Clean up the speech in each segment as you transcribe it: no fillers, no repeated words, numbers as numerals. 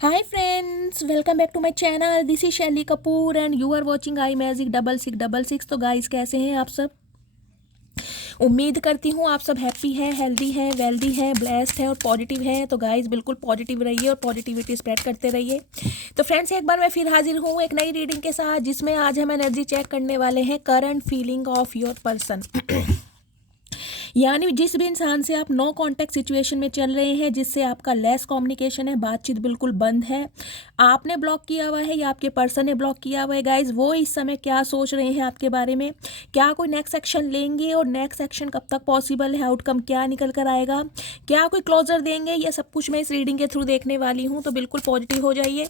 Hi friends, welcome back to my channel. This is Shelly Kapoor and you are watching I magic 6666। तो guys कैसे हैं आप सब? उम्मीद करती हूँ आप सब हैप्पी है, हेल्दी है, वेल्दी है, ब्लेस्ड है और पॉजिटिव है। तो गाइस बिल्कुल पॉजिटिव रहिए और पॉजिटिविटी स्प्रेड करते रहिए। तो फ्रेंड्स एक बार मैं फिर हाजिर हूँ एक नई रीडिंग के साथ, जिसमें आज हम एनर्जी चेक करने वाले हैं current feeling of your person. यानी जिस भी इंसान से आप नो कांटेक्ट सिचुएशन में चल रहे हैं, जिससे आपका लेस कम्युनिकेशन है, बातचीत बिल्कुल बंद है, आपने ब्लॉक किया हुआ है या आपके पर्सन ने ब्लॉक किया हुआ है, गाइज वो इस समय क्या सोच रहे हैं आपके बारे में, क्या कोई नेक्स्ट एक्शन लेंगे और नेक्स्ट एक्शन कब तक पॉसिबल है, आउटकम क्या निकल कर आएगा, क्या कोई क्लोजर देंगे, ये सब कुछ मैं इस रीडिंग के थ्रू देखने वाली हूँ। तो बिल्कुल पॉजिटिव हो जाइए।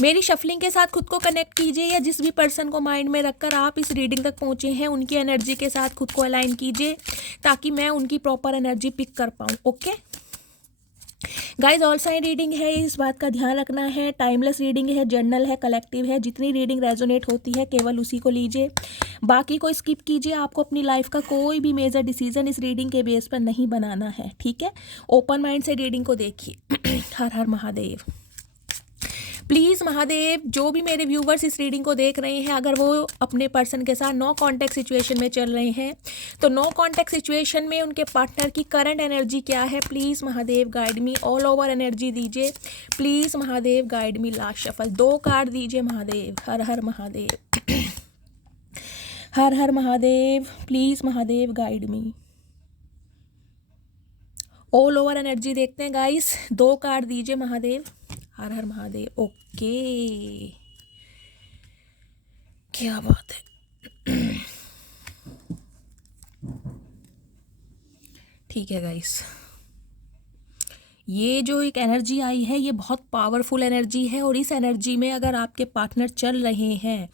मेरी शफलिंग के साथ खुद को कनेक्ट कीजिए या जिस भी पर्सन को माइंड में रखकर आप इस रीडिंग तक पहुंचे हैं उनकी एनर्जी के साथ खुद को अलाइन कीजिए, ताकि मैं उनकी प्रॉपर एनर्जी पिक कर पाऊँ। Okay guys, all sign reading है, इस बात का ध्यान रखना है। टाइमलेस रीडिंग है, जर्नल है, कलेक्टिव है। जितनी रीडिंग रेजोनेट होती है केवल उसी को लीजिए, बाकी को स्किप कीजिए। आपको अपनी लाइफ का कोई भी मेजर डिसीजन इस रीडिंग के बेस पर नहीं बनाना है, ठीक है। ओपन माइंड से रीडिंग को देखिए। हर हर महादेव। प्लीज़ महादेव, जो भी मेरे व्यूवर्स इस रीडिंग को देख रहे हैं, अगर वो अपने पर्सन के साथ नो कांटेक्ट सिचुएशन में चल रहे हैं, तो नो कांटेक्ट सिचुएशन में उनके पार्टनर की करंट एनर्जी क्या है, please Mahadev guide me. All over energy दीजिए please Mahadev, guide me. Last shuffle 2 card दीजिए महादेव। हर हर महादेव। हर हर Mahadev, please Mahadev guide me. All over energy देखते हैं गाइस। 2 कार्ड दीजिए महादेव। हर हर महादेव। ओके, क्या बात है। ठीक है गाइस, ये जो एक एनर्जी आई है ये बहुत पावरफुल एनर्जी है, और इस एनर्जी में अगर आपके पार्टनर चल रहे हैं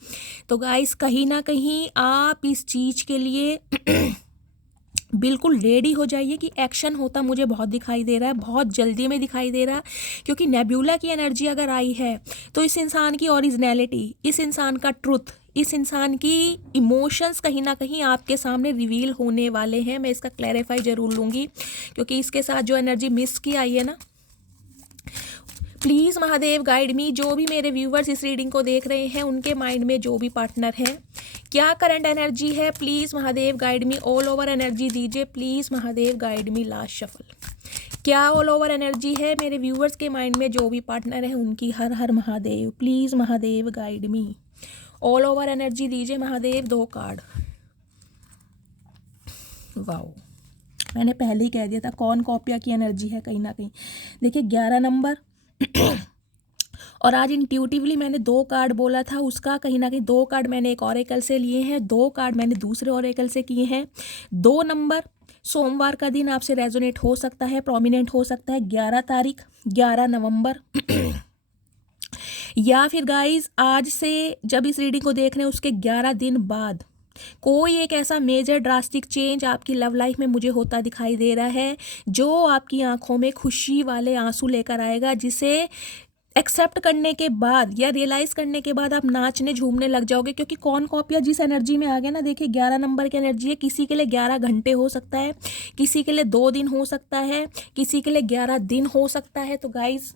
तो गाइस कहीं ना कहीं आप इस चीज़ के लिए बिल्कुल रेडी हो जाइए कि एक्शन होता मुझे बहुत दिखाई दे रहा है, बहुत जल्दी में दिखाई दे रहा है। क्योंकि नेब्यूला की एनर्जी अगर आई है तो इस इंसान की ओरिजिनलिटी, इस इंसान का ट्रुथ, इस इंसान की इमोशंस कहीं ना कहीं आपके सामने रिवील होने वाले हैं। मैं इसका क्लैरिफाई ज़रूर लूँगी, क्योंकि इसके साथ जो एनर्जी मिस की आई है ना। प्लीज़ महादेव गाइड मी। जो भी मेरे व्यूवर्स इस रीडिंग को देख रहे हैं, उनके माइंड में जो भी पार्टनर है, क्या करंट एनर्जी है, please Mahadev guide me. All over energy दीजिए please Mahadev guide me. Last shuffle, क्या ऑल ओवर एनर्जी है मेरे व्यूवर्स के माइंड में, जो भी पार्टनर है उनकी। हर हर Mahadev, please Mahadev guide me. All over energy दीजिए महादेव। 2 कार्ड। वाओ, मैंने पहले ही कह दिया था कौन कॉपिया की एनर्जी है कहीं ना कहीं। देखिए 11 नंबर। और आज इंट्यूटिवली मैंने 2 कार्ड बोला था, उसका कहीं ना कहीं 2 कार्ड मैंने एक ओरेकल से लिए हैं, 2 कार्ड मैंने दूसरे ओरेकल से किए हैं। 2 नंबर सोमवार का दिन आपसे रेजोनेट हो सकता है, प्रोमिनेंट हो सकता है। 11 तारीख, 11 नवंबर। या फिर गाइज आज से जब इस रीडिंग को देख रहे हैं उसके 11 दिन बाद कोई एक ऐसा मेजर ड्रास्टिक चेंज आपकी लव लाइफ में मुझे होता दिखाई दे रहा है, जो आपकी आंखों में खुशी वाले आंसू लेकर आएगा, जिसे एक्सेप्ट करने के बाद या रियलाइज़ करने के बाद आप नाचने झूमने लग जाओगे। क्योंकि कौन कॉपिया जिस एनर्जी में आ गया ना, देखिए 11 नंबर की एनर्जी है। किसी के लिए 11 घंटे हो सकता है, किसी के लिए 2 दिन हो सकता है, किसी के लिए 11 दिन हो सकता है। तो गाइज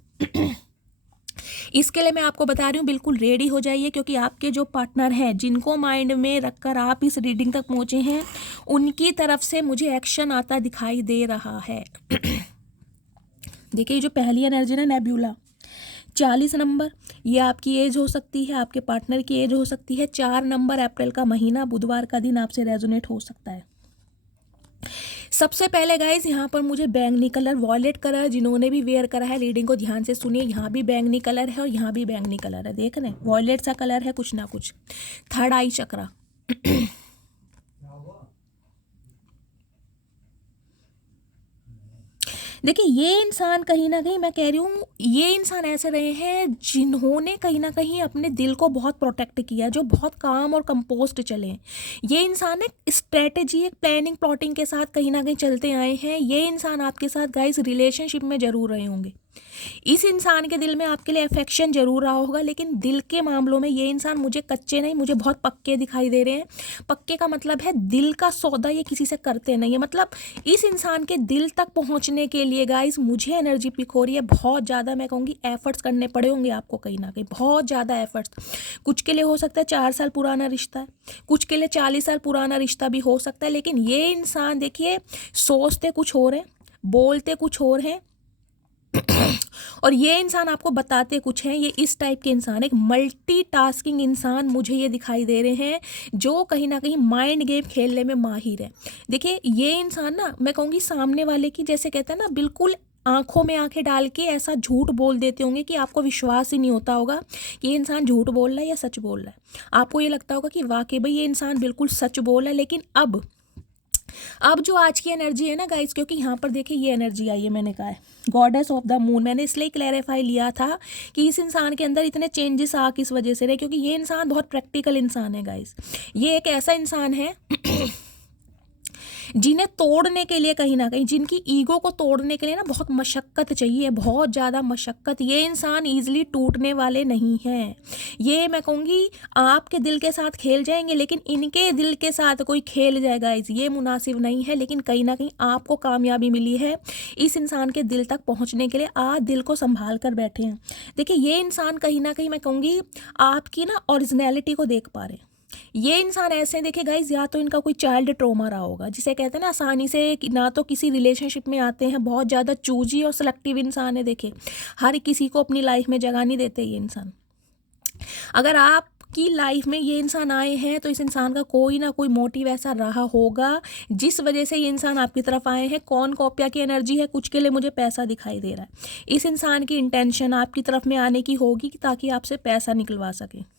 इसके लिए मैं आपको बता रही हूँ, बिल्कुल रेडी हो जाइए, क्योंकि आपके जो पार्टनर हैं, जिनको माइंड में रखकर आप इस रीडिंग तक पहुँचे हैं, उनकी तरफ से मुझे एक्शन आता दिखाई दे रहा है। देखिए जो पहली एनर्जी ना, नेब्यूला 40 नंबर, ये आपकी एज हो सकती है, आपके पार्टनर की एज हो सकती है। 4 नंबर अप्रैल का महीना, बुधवार का दिन आपसे रेजोनेट हो सकता है। सबसे पहले गाइज यहाँ पर मुझे बैंगनी कलर, वॉयलेट कलर, जिन्होंने भी वेयर करा है रीडिंग को ध्यान से सुनिए। यहाँ भी बैंगनी कलर है और यहाँ भी बैंगनी कलर है, देख रहे हैं वॉयलेट सा कलर है कुछ ना कुछ। 3rd आई चक्रा। देखिए ये इंसान कहीं ना कहीं, मैं कह रही हूँ, ये इंसान ऐसे रहे हैं जिन्होंने कहीं ना कहीं अपने दिल को बहुत प्रोटेक्ट किया, जो बहुत काम और कंपोस्ट चले। ये इंसान एक स्ट्रेटेजी, एक प्लानिंग, प्लॉटिंग के साथ कहीं ना कहीं चलते आए हैं। ये इंसान आपके साथ गाइस रिलेशनशिप में जरूर रहे होंगे, इस इंसान के दिल में आपके लिए अफेक्शन जरूर रहा होगा, लेकिन दिल के मामलों में ये इंसान मुझे कच्चे नहीं, मुझे बहुत पक्के दिखाई दे रहे हैं। पक्के का मतलब है दिल का सौदा ये किसी से करते नहीं है। मतलब इस इंसान के दिल तक पहुंचने के लिए गाइस मुझे एनर्जी पिक हो रही है, बहुत ज़्यादा मैं कहूँगी एफर्ट्स करने पड़े होंगे आपको, कहीं ना कहीं बहुत ज़्यादा एफर्ट्स। कुछ के लिए हो सकता है 4 साल पुराना रिश्ता है, कुछ के लिए 40 साल पुराना रिश्ता भी हो सकता है, लेकिन ये इंसान देखिए सोचते कुछ और हैं, बोलते कुछ और हैं और ये इंसान आपको बताते कुछ हैं। ये इस टाइप के इंसान, एक मल्टीटास्किंग इंसान मुझे ये दिखाई दे रहे हैं, जो कहीं ना कहीं माइंड गेम खेलने में माहिर है। देखिए ये इंसान ना, मैं कहूँगी सामने वाले की, जैसे कहते हैं ना, बिल्कुल आंखों में आंखें डाल के ऐसा झूठ बोल देते होंगे कि आपको विश्वास ही नहीं होता होगा कि ये इंसान झूठ बोल रहा है या सच बोल रहा है। आपको ये लगता होगा कि वाकई भाई ये इंसान बिल्कुल सच बोल रहा है। लेकिन अब जो आज की एनर्जी है ना गाइस, क्योंकि यहाँ पर देखिए ये एनर्जी आई है, मैंने कहा है गॉडेस ऑफ द मून, मैंने इसलिए क्लैरिफाई लिया था कि इस इंसान के अंदर इतने चेंजेस आ किस वजह से रहे, क्योंकि ये इंसान बहुत प्रैक्टिकल इंसान है गाइस। ये एक ऐसा इंसान है जिन्हें तोड़ने के लिए कहीं ना कहीं, जिनकी ईगो को तोड़ने के लिए ना बहुत मशक्क़त चाहिए, बहुत ज़्यादा मशक्क़त। ये इंसान ईजिली टूटने वाले नहीं हैं। ये मैं कहूँगी आपके दिल के साथ खेल जाएंगे, लेकिन इनके दिल के साथ कोई खेल जाएगा ये मुनासिब नहीं है। लेकिन कहीं ना कहीं आपको कामयाबी मिली है इस इंसान के दिल तक पहुँचने के लिए, आप दिल को संभाल कर बैठे हैं। देखिए ये इंसान कहीं ना कहीं मैं कहूँगी आपकी ना ओरिजिनलिटी को देख पा रहे हैं। ये इंसान ऐसे देखे गाइज, या तो इनका कोई चाइल्ड ट्रॉमा रहा होगा, जिसे कहते हैं ना आसानी से ना तो किसी रिलेशनशिप में आते हैं, बहुत ज़्यादा चूजी और सेलेक्टिव इंसान है। देखे हर किसी को अपनी लाइफ में जगह नहीं देते ये इंसान। अगर आप की लाइफ में ये इंसान आए हैं तो इस इंसान का कोई ना कोई मोटिव ऐसा रहा होगा जिस वजह से ये इंसान आपकी तरफ आए हैं। कौन कॉपिया की एनर्जी है, कुछ के लिए मुझे पैसा दिखाई दे रहा है। इस इंसान की इंटेंशन आपकी तरफ में आने की होगी ताकि आपसे पैसा निकलवा सके।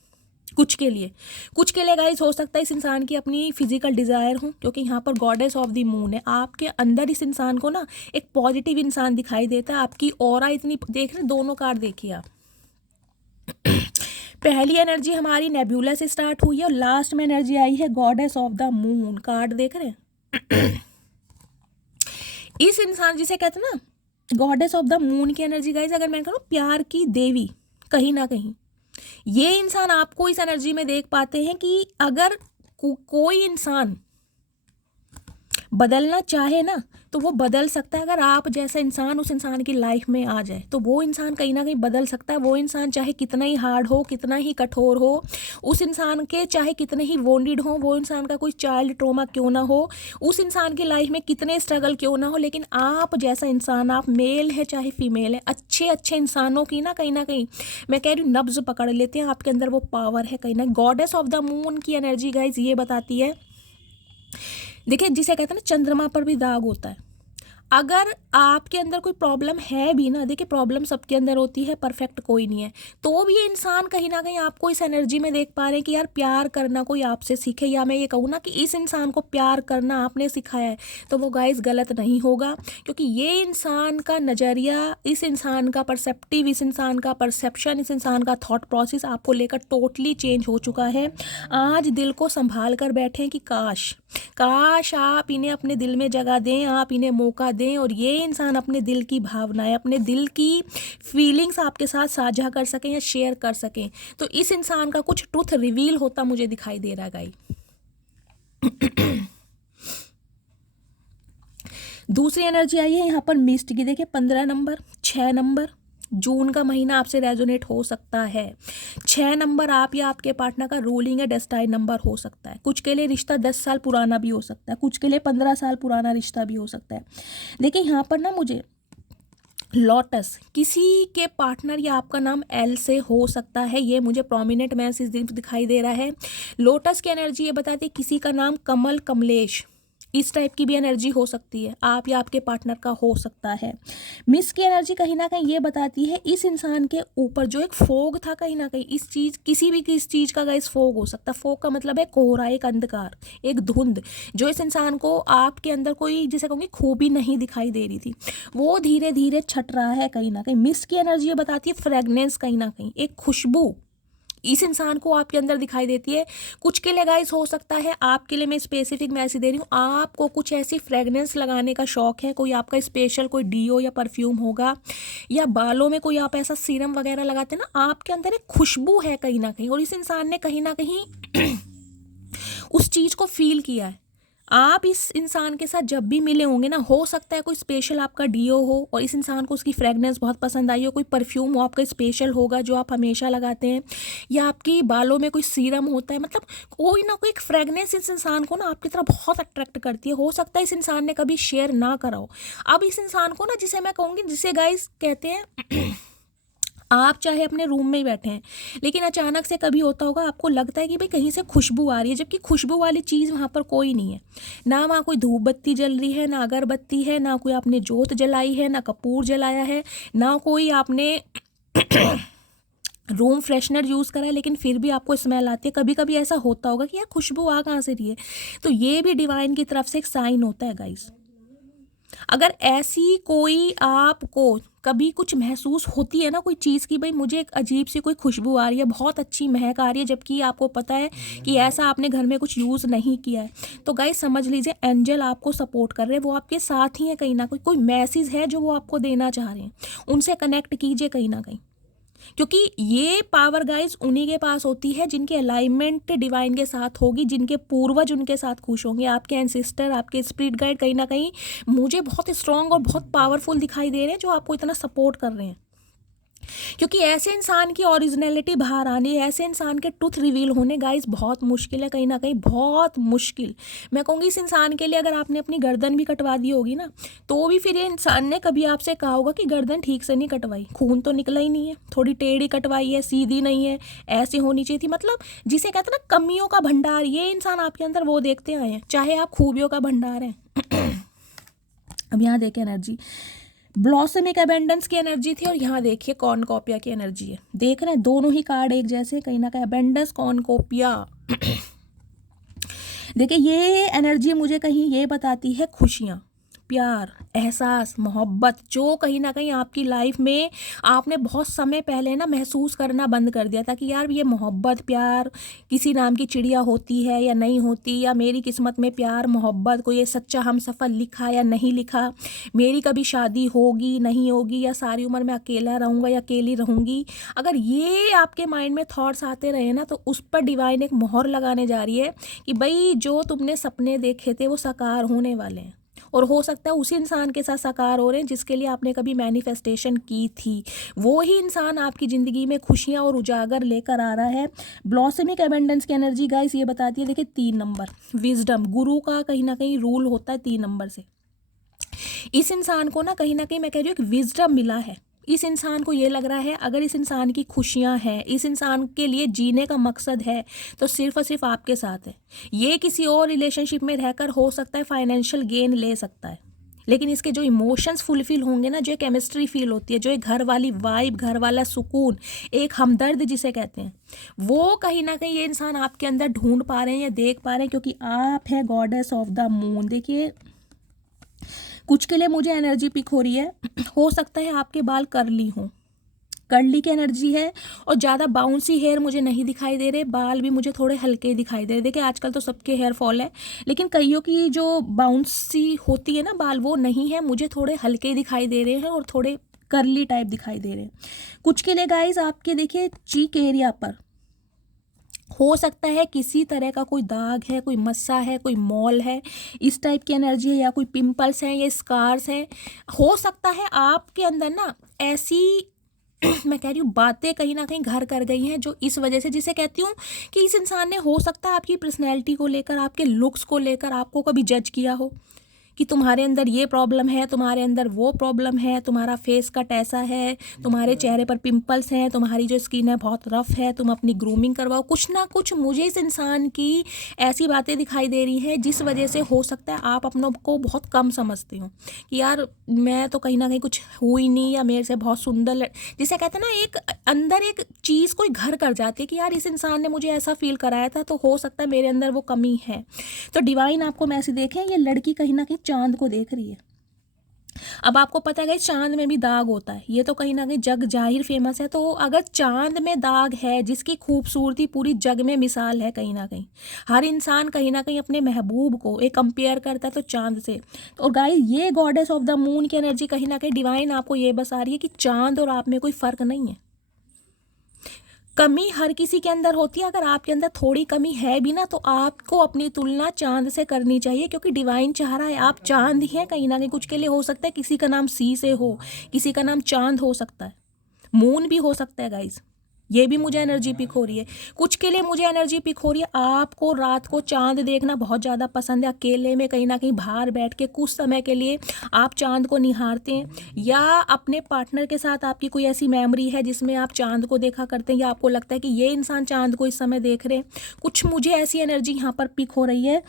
कुछ के लिए गाइस हो सकता है इस इंसान की अपनी फिजिकल डिज़ायर हो, क्योंकि यहाँ पर गॉडेस ऑफ द मून है। आपके अंदर इस इंसान को ना एक पॉजिटिव इंसान दिखाई देता है। आपकी ऑरा इतनी, देख रहे दोनों कार्ड देखिए आप। पहली एनर्जी हमारी नेब्यूला से स्टार्ट हुई है और लास्ट में एनर्जी आई है goddess of the moon. Card देख रहे हैं इस इंसान जिसे कहते हैं ना गॉडेस ऑफ द मून की एनर्जी गाइस, अगर मैं कहूँ प्यार की देवी, कहीं ना कहीं ये इंसान आपको इस एनर्जी में देख पाते हैं कि अगर कोई इंसान बदलना चाहे ना तो वो बदल सकता है। अगर आप जैसा इंसान उस इंसान की लाइफ में आ जाए तो वो इंसान कहीं ना कहीं बदल सकता है। वो इंसान चाहे कितना ही हार्ड हो, कितना ही कठोर हो, उस इंसान के चाहे कितने ही वोंडेड हो, वो इंसान का कोई चाइल्ड ट्रॉमा क्यों ना हो, उस इंसान की लाइफ में कितने स्ट्रगल क्यों ना हो, लेकिन आप जैसा इंसान, आप मेल है चाहे फीमेल है, अच्छे इंसानों की ना कहीं मैं कह रही हूँ नब्ज पकड़ लेते हैं। आपके अंदर वो पावर है कहीं ना। गॉडेस ऑफ द मून की एनर्जी गाइज ये बताती है, देखिए जिसे कहते हैं ना चंद्रमा पर भी दाग होता है। अगर आपके अंदर कोई प्रॉब्लम है भी ना, देखिए प्रॉब्लम सबके अंदर होती है, परफेक्ट कोई नहीं है, तो भी ये इंसान कहीं ना कहीं आपको इस एनर्जी में देख पा रहे हैं कि यार प्यार करना कोई आपसे सीखे, या मैं ये कहूँ ना कि इस इंसान को प्यार करना आपने सिखाया है, तो वो गाइस गलत नहीं होगा। क्योंकि ये इंसान का नज़रिया, इस इंसान का परसेप्टिव, इस इंसान का परसेप्शन, इस इंसान का थॉट प्रोसेस आपको लेकर टोटली चेंज हो चुका है। आज दिल को संभाल कर बैठे हैं कि काश आप इन्हें अपने दिल में जगह दें, आप इन्हें मौका दें और ये इंसान अपने दिल की भावनाएं, अपने दिल की फीलिंग्स आपके साथ साझा कर सकें या शेयर कर सकें। तो इस इंसान का कुछ ट्रुथ रिवील होता मुझे दिखाई दे रहा है गाइस। दूसरी एनर्जी आई है यहाँ पर मिस्ट की। देखिए 15 नंबर, 6 नंबर, जून का महीना आपसे रेजोनेट हो सकता है। 6 नंबर आप या आपके पार्टनर का रूलिंग या डेस्टाइन नंबर हो सकता है। कुछ के लिए रिश्ता 10 साल पुराना भी हो सकता है, कुछ के लिए 15 साल पुराना रिश्ता भी हो सकता है। देखिए यहाँ पर ना मुझे लोटस, किसी के पार्टनर या आपका नाम एल से हो सकता है, ये मुझे प्रोमिनेंट मैसेज दिखाई दे रहा है। लोटस की एनर्जी ये बताती है किसी का नाम कमल, कमलेश, इस टाइप की भी एनर्जी हो सकती है, आप या आपके पार्टनर का हो सकता है। मिस की एनर्जी कहीं ना कहीं ये बताती है इस इंसान के ऊपर जो एक फोग था, कहीं ना कहीं इस चीज़, किस चीज़ का गाइस फोग हो सकता है। फोग का मतलब है कोहरा, एक अंधकार, एक धुंध, जो इस इंसान को आपके अंदर कोई जिसे कहूँगी खूबी नहीं दिखाई दे रही थी, वो धीरे धीरे छट रहा है कहीं ना कहीं। मिस की एनर्जी ये बताती है फ्रेगनेंस, कहीं ना कहीं एक खुशबू इस इंसान को आपके अंदर दिखाई देती है। कुछ के लिए गाइस हो सकता है, आपके लिए मैं स्पेसिफिक मैसेज दे रही हूँ, आपको कुछ ऐसी फ्रेगनेंस लगाने का शौक है, कोई आपका स्पेशल कोई डीओ या परफ्यूम होगा, या बालों में कोई आप ऐसा सीरम वगैरह लगाते हैं ना, आपके अंदर एक खुशबू है कहीं ना कहीं, और इस इंसान ने कहीं ना कहीं उस चीज़ को फील किया है। आप इस इंसान के साथ जब भी मिले होंगे ना, हो सकता है कोई स्पेशल आपका डीओ हो और इस इंसान को उसकी फ्रेगनेंस बहुत पसंद आई हो, कोई परफ्यूम हो आपका स्पेशल होगा जो आप हमेशा लगाते हैं, या आपकी बालों में कोई सीरम होता है, मतलब कोई ना कोई एक फ्रेगनेंस इस इंसान को ना आपकी तरफ बहुत अट्रैक्ट करती है। हो सकता है इस इंसान ने कभी शेयर ना करा हो। अब इस इंसान को ना, जिसे मैं कहूँगी, जिसे गाइस कहते हैं आप चाहे अपने रूम में ही बैठे हैं, लेकिन अचानक से कभी होता होगा आपको लगता है कि भाई कहीं से खुशबू आ रही है, जबकि खुशबू वाली चीज़ वहाँ पर कोई नहीं है। ना वहाँ कोई धूप बत्ती जल रही है, ना अगरबत्ती है, ना कोई आपने जोत जलाई है, ना कपूर जलाया है, ना कोई आपने रूम फ्रेशनर यूज़ करा है, लेकिन फिर भी आपको स्मेल आती है। कभी कभी ऐसा होता होगा कि यार खुशबू आ कहाँ से रही है। तो ये भी डिवाइन की तरफ से एक साइन होता है गाइस। अगर ऐसी कोई आपको कभी कुछ महसूस होती है ना कोई चीज़ की, भाई मुझे एक अजीब सी कोई खुशबू आ रही है, बहुत अच्छी महक आ रही है, जबकि आपको पता है कि ऐसा आपने घर में कुछ यूज़ नहीं किया है, तो गाइस समझ लीजिए एंजल आपको सपोर्ट कर रहे हैं, वो आपके साथ ही है कहीं ना कोई मैसेज है जो वो आपको देना चाह रहे हैं। उनसे कनेक्ट कीजिए कहीं ना कहीं, क्योंकि ये पावर गाइस उन्हीं के पास होती है जिनकी अलाइनमेंट डिवाइन के साथ होगी, जिनके पूर्वज उनके साथ खुश होंगे। आपके एंसेस्टर, आपके स्पिरिट गाइड कहीं ना कहीं मुझे बहुत स्ट्रॉन्ग और बहुत पावरफुल दिखाई दे रहे हैं, जो आपको इतना सपोर्ट कर रहे हैं। क्योंकि ऐसे इंसान की ओरिजिनलिटी बाहर आनी, ऐसे इंसान के ट्रुथ रिवील होने गाइस बहुत मुश्किल है, कहीं ना कहीं बहुत मुश्किल। मैं कहूँगी इस इंसान के लिए अगर आपने अपनी गर्दन भी कटवा दी होगी ना, तो भी फिर ये इंसान ने कभी आपसे कहा होगा कि गर्दन ठीक से नहीं कटवाई, खून तो निकला ही नहीं है, थोड़ी टेढ़ी कटवाई है, सीधी नहीं है, ऐसी होनी चाहिए थी। मतलब जिसे कहते हैं ना कमियों का भंडार, ये इंसान आपके अंदर वो देखते आए हैं, चाहे आप खूबियों का भंडार हैं। अब यहाँ देखें एनर्जी, ब्लॉसमिक अबेंडेंस की एनर्जी थी, और यहाँ देखिए कॉर्नकोपिया की एनर्जी है। देख रहे हैं दोनों ही कार्ड एक जैसे, कहीं ना कहीं अबेंडेंस, कॉर्नकोपिया। देखिए ये एनर्जी मुझे कहीं ये बताती है खुशियाँ, प्यार, एहसास, मोहब्बत, जो कहीं ना कहीं आपकी लाइफ में आपने बहुत समय पहले ना महसूस करना बंद कर दिया था कि यार ये मोहब्बत, प्यार किसी नाम की चिड़िया होती है या नहीं होती, या मेरी किस्मत में प्यार मोहब्बत कोई ये सच्चा हमसफ़र लिखा या नहीं लिखा, मेरी कभी शादी होगी नहीं होगी, या सारी उम्र मैं अकेला रहूँगा या अकेली रहूँगी। अगर ये आपके माइंड में थॉट्स आते रहे ना, तो उस पर डिवाइन एक मोहर लगाने जा रही है कि भाई जो तुमने सपने देखे थे वो साकार होने वाले हैं, और हो सकता है उसी इंसान के साथ साकार हो रहे हैं जिसके लिए आपने कभी मैनिफेस्टेशन की थी। वो ही इंसान आपकी ज़िंदगी में खुशियाँ और उजागर लेकर आ रहा है। ब्लॉसमिक एबेंडेंस की एनर्जी गाइस ये बताती है, देखिए 3 नंबर विजडम, गुरु का कहीं ना कहीं रूल होता है 3 नंबर से। इस इंसान को ना कहीं मैं कह रही हूँ एक विजडम मिला है। इस इंसान को ये लग रहा है अगर इस इंसान की खुशियाँ हैं, इस इंसान के लिए जीने का मकसद है, तो सिर्फ और सिर्फ आपके साथ है। ये किसी और रिलेशनशिप में रहकर हो सकता है फाइनेंशियल गेन ले सकता है, लेकिन इसके जो इमोशंस फुलफिल होंगे ना, जो केमिस्ट्री फील होती है, जो एक घर वाली वाइब, घर वाला सुकून, एक हमदर्द जिसे कहते हैं, वो कहीं ना कहीं ये इंसान आपके अंदर ढूंढ पा रहे हैं या देख पा रहे हैं, क्योंकि आप है गॉडेस ऑफ द मून। देखिए कुछ के लिए मुझे एनर्जी पिक हो रही है, हो सकता है आपके बाल कर्ली हों, कर्ली की एनर्जी है, और ज़्यादा बाउंसी हेयर मुझे नहीं दिखाई दे रहे, बाल भी मुझे थोड़े हल्के दिखाई दे रहे। देखिए आजकल तो सबके हेयर फॉल है, लेकिन कईयों की जो बाउंसी होती है ना बाल, वो नहीं है, मुझे थोड़े हल्के दिखाई दे रहे हैं और थोड़े कर्ली टाइप दिखाई दे रहे हैं। कुछ के लिए गाइस आपके देखिए चीक एरिया पर हो सकता है किसी तरह का कोई दाग है, कोई मस्सा है, कोई मॉल है, इस टाइप की एनर्जी है, या कोई पिंपल्स हैं या स्कार्स हैं। हो सकता है आपके अंदर ना ऐसी मैं कह रही हूँ बातें कहीं ना कहीं घर कर गई हैं, जो इस वजह से, जिसे कहती हूँ कि इस इंसान ने हो सकता है आपकी पर्सनैलिटी को लेकर, आपके लुक्स को लेकर आपको कभी जज किया हो कि तुम्हारे अंदर ये प्रॉब्लम है, तुम्हारे अंदर वो प्रॉब्लम है, तुम्हारा फेस कट ऐसा है, तुम्हारे चेहरे पर पिंपल्स हैं, तुम्हारी जो स्किन है बहुत रफ है, तुम अपनी ग्रूमिंग करवाओ। कुछ ना कुछ मुझे इस इंसान की ऐसी बातें दिखाई दे रही हैं जिस वजह से हो सकता है आप अपनों को बहुत कम समझते हो कि यार मैं तो कहीं ना कहीं कुछ हुई नहीं, या मेरे से बहुत सुंदर, जिसे कहते हैं ना एक अंदर एक चीज़ कोई घर कर जाती है कि यार इस इंसान ने मुझे ऐसा फील कराया था, तो हो सकता है मेरे अंदर वो कमी है। तो डिवाइन आपको मैसेज देखें, ये लड़की कहीं ना कहीं चांद को देख रही है, अब आपको पता है चांद में भी दाग होता है, ये तो कहीं ना कहीं जग जाहिर फेमस है। तो अगर चांद में दाग है जिसकी खूबसूरती पूरी जग में मिसाल है, कहीं ना कहीं हर इंसान कहीं ना कहीं अपने महबूब को एक कंपेयर करता है तो चांद से। तो गाइस ये गॉडेस ऑफ द मून की एनर्जी कहीं ना कहीं डिवाइन आपको ये बता रही है कि चांद और आप में कोई फ़र्क नहीं है। कमी हर किसी के अंदर होती है, अगर आपके अंदर थोड़ी कमी है भी ना तो आपको अपनी तुलना चांद से करनी चाहिए, क्योंकि डिवाइन चाह रहा है आप चांद ही हैं कहीं ना कहीं। कुछ के लिए हो सकता है किसी का नाम सी से हो, किसी का नाम चांद हो सकता है, मून भी हो सकता है गाइस। ये भी मुझे एनर्जी पिक हो रही है। कुछ के लिए मुझे एनर्जी पिक हो रही है आपको रात को चांद देखना बहुत ज़्यादा पसंद है, अकेले में कहीं ना कहीं बाहर बैठ के कुछ समय के लिए आप चांद को निहारते हैं, या अपने पार्टनर के साथ आपकी कोई ऐसी मेमोरी है जिसमें आप चांद को देखा करते हैं, या आपको लगता है कि ये इंसान चांद को इस समय देख रहे हैं। कुछ मुझे ऐसी एनर्जी यहाँ पर पिक हो रही है।